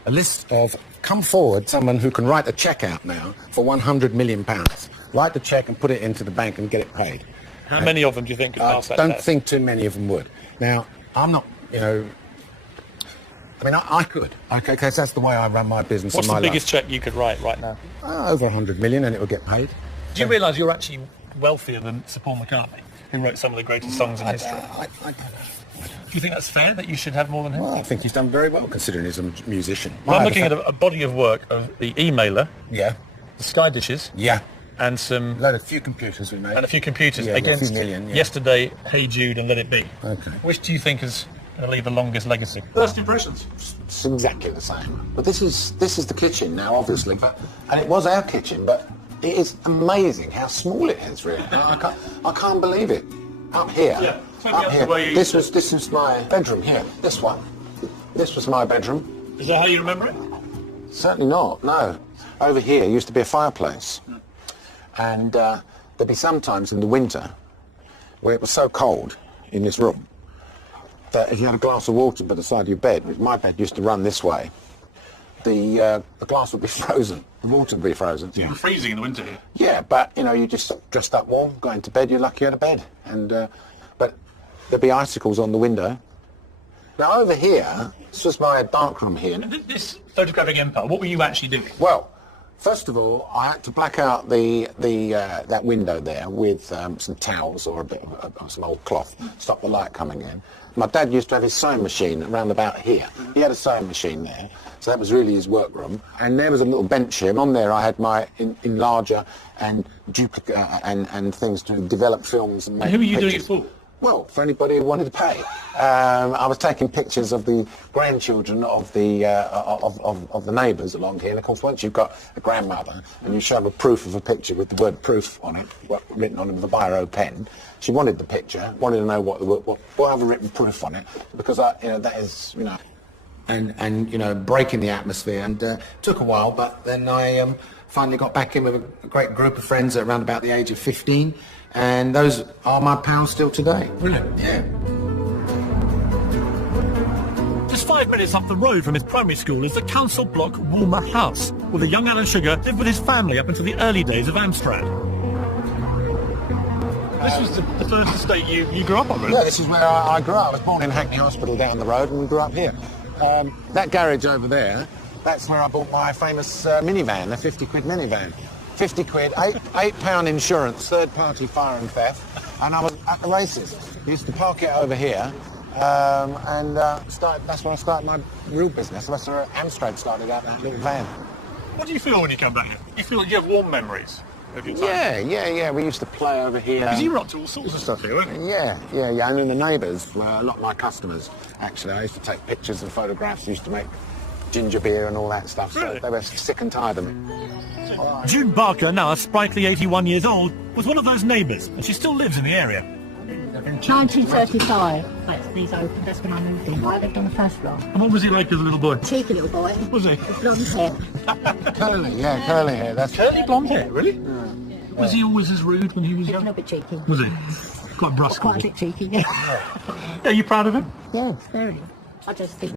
a list of, come forward, someone who can write a cheque out now for £100 million. Write the cheque and put it into the bank and get it paid. How many of them do you think could pass that I don't test? think too many of them would. Now, I'm not, you know, I mean, I could, okay, because that's the way I run my business. What's in my the biggest life. cheque you could write right now? Over 100 million, and it will get paid. Do you realise you're actually wealthier than Sir Paul McCartney, who wrote some of the greatest songs in history? I don't know. Do you think that's fair, that you should have more than him? Well, I think he's done very well, considering he's a musician. Well, I'm looking at a body of work of the emailer, Yeah. the Sky Dishes, Yeah. and some... A few computers we made. And a few computers Yeah, against a few million, yeah. Yesterday, Hey Jude and Let It Be. Okay. Which do you think is going to leave the longest legacy? First impressions. It's exactly the same. But this is the kitchen now, obviously. And it was our kitchen, but it is amazing how small it is, really. I can't believe it. Up here. Yeah. Up here. This was my bedroom here. This one. This was my bedroom. Is that how you remember it? Certainly not, no. Over here used to be a fireplace. And there'd be sometimes in the winter where it was so cold in this room that if you had a glass of water by the side of your bed, my bed used to run this way, the glass would be frozen, the water would be frozen. Yeah. You're freezing in the winter here. Yeah, but, you know, you just dressed up warm, got into bed, you're lucky you had a bed. And, but there'd be icicles on the window. Now, over here, this was my darkroom here. This photographic empire, what were you actually doing? Well, first of all, I had to black out that window there with some towels or a bit of some old cloth, stop the light coming in. My dad used to have his sewing machine around about here. He had a sewing machine there, so that was really his workroom. And there was a little bench here. On there, I had my enlarger and duplicate and things to develop films and make. And who were you pictures. doing it for? Well, for anybody who wanted to pay. I was taking pictures of the grandchildren of the neighbours along here. And of course, once you've got a grandmother and you show them a proof of a picture with the word "proof" on it, written on it with a biro pen, she wanted the picture, wanted to know what have a written proof on it, because that is, you know, and you know, breaking the atmosphere. And took a while, but then I finally got back in with a great group of friends at around about the age of 15. And those are my pals still today. Brilliant. Yeah. Just 5 minutes up the road from his primary school is the Council Block Walmer House, where the young Alan Sugar lived with his family up until the early days of Amstrad. This was the first estate you grew up on, really? Yeah, this is where I grew up. I was born in Hackney Hospital down the road, and we grew up here. That garage over there, that's where I bought my famous minivan, the 50-quid minivan. 50 quid, £8 insurance, third-party fire and theft, and I was at the races. I used to park it over here, and that's when I started my real business. That's where Amstrad started out, that little van. What do you feel when you come back here? You feel like you have warm memories of your time? Yeah. We used to play over here. Because you were up to all sorts of stuff here, weren't you? Yeah. And then the neighbours, a lot of my customers, actually, I used to take pictures and photographs. I used to make ginger beer and all that stuff, really? So they were sick and tired of me. June Barker, now a sprightly 81 years old, was one of those neighbours, and she still lives in the area. 1935, that's these opened, that's when I moved in. I lived on the first floor. And what was he like as a little boy? Cheeky little boy. Was he? With blonde hair. Curly hair. That's curly blonde hair, really? Yeah. Was he always as rude when he was young? A little bit cheeky. Was he? Quite brusque. Quite a bit cheeky, yeah. Are you proud of him? Yeah, very. I just think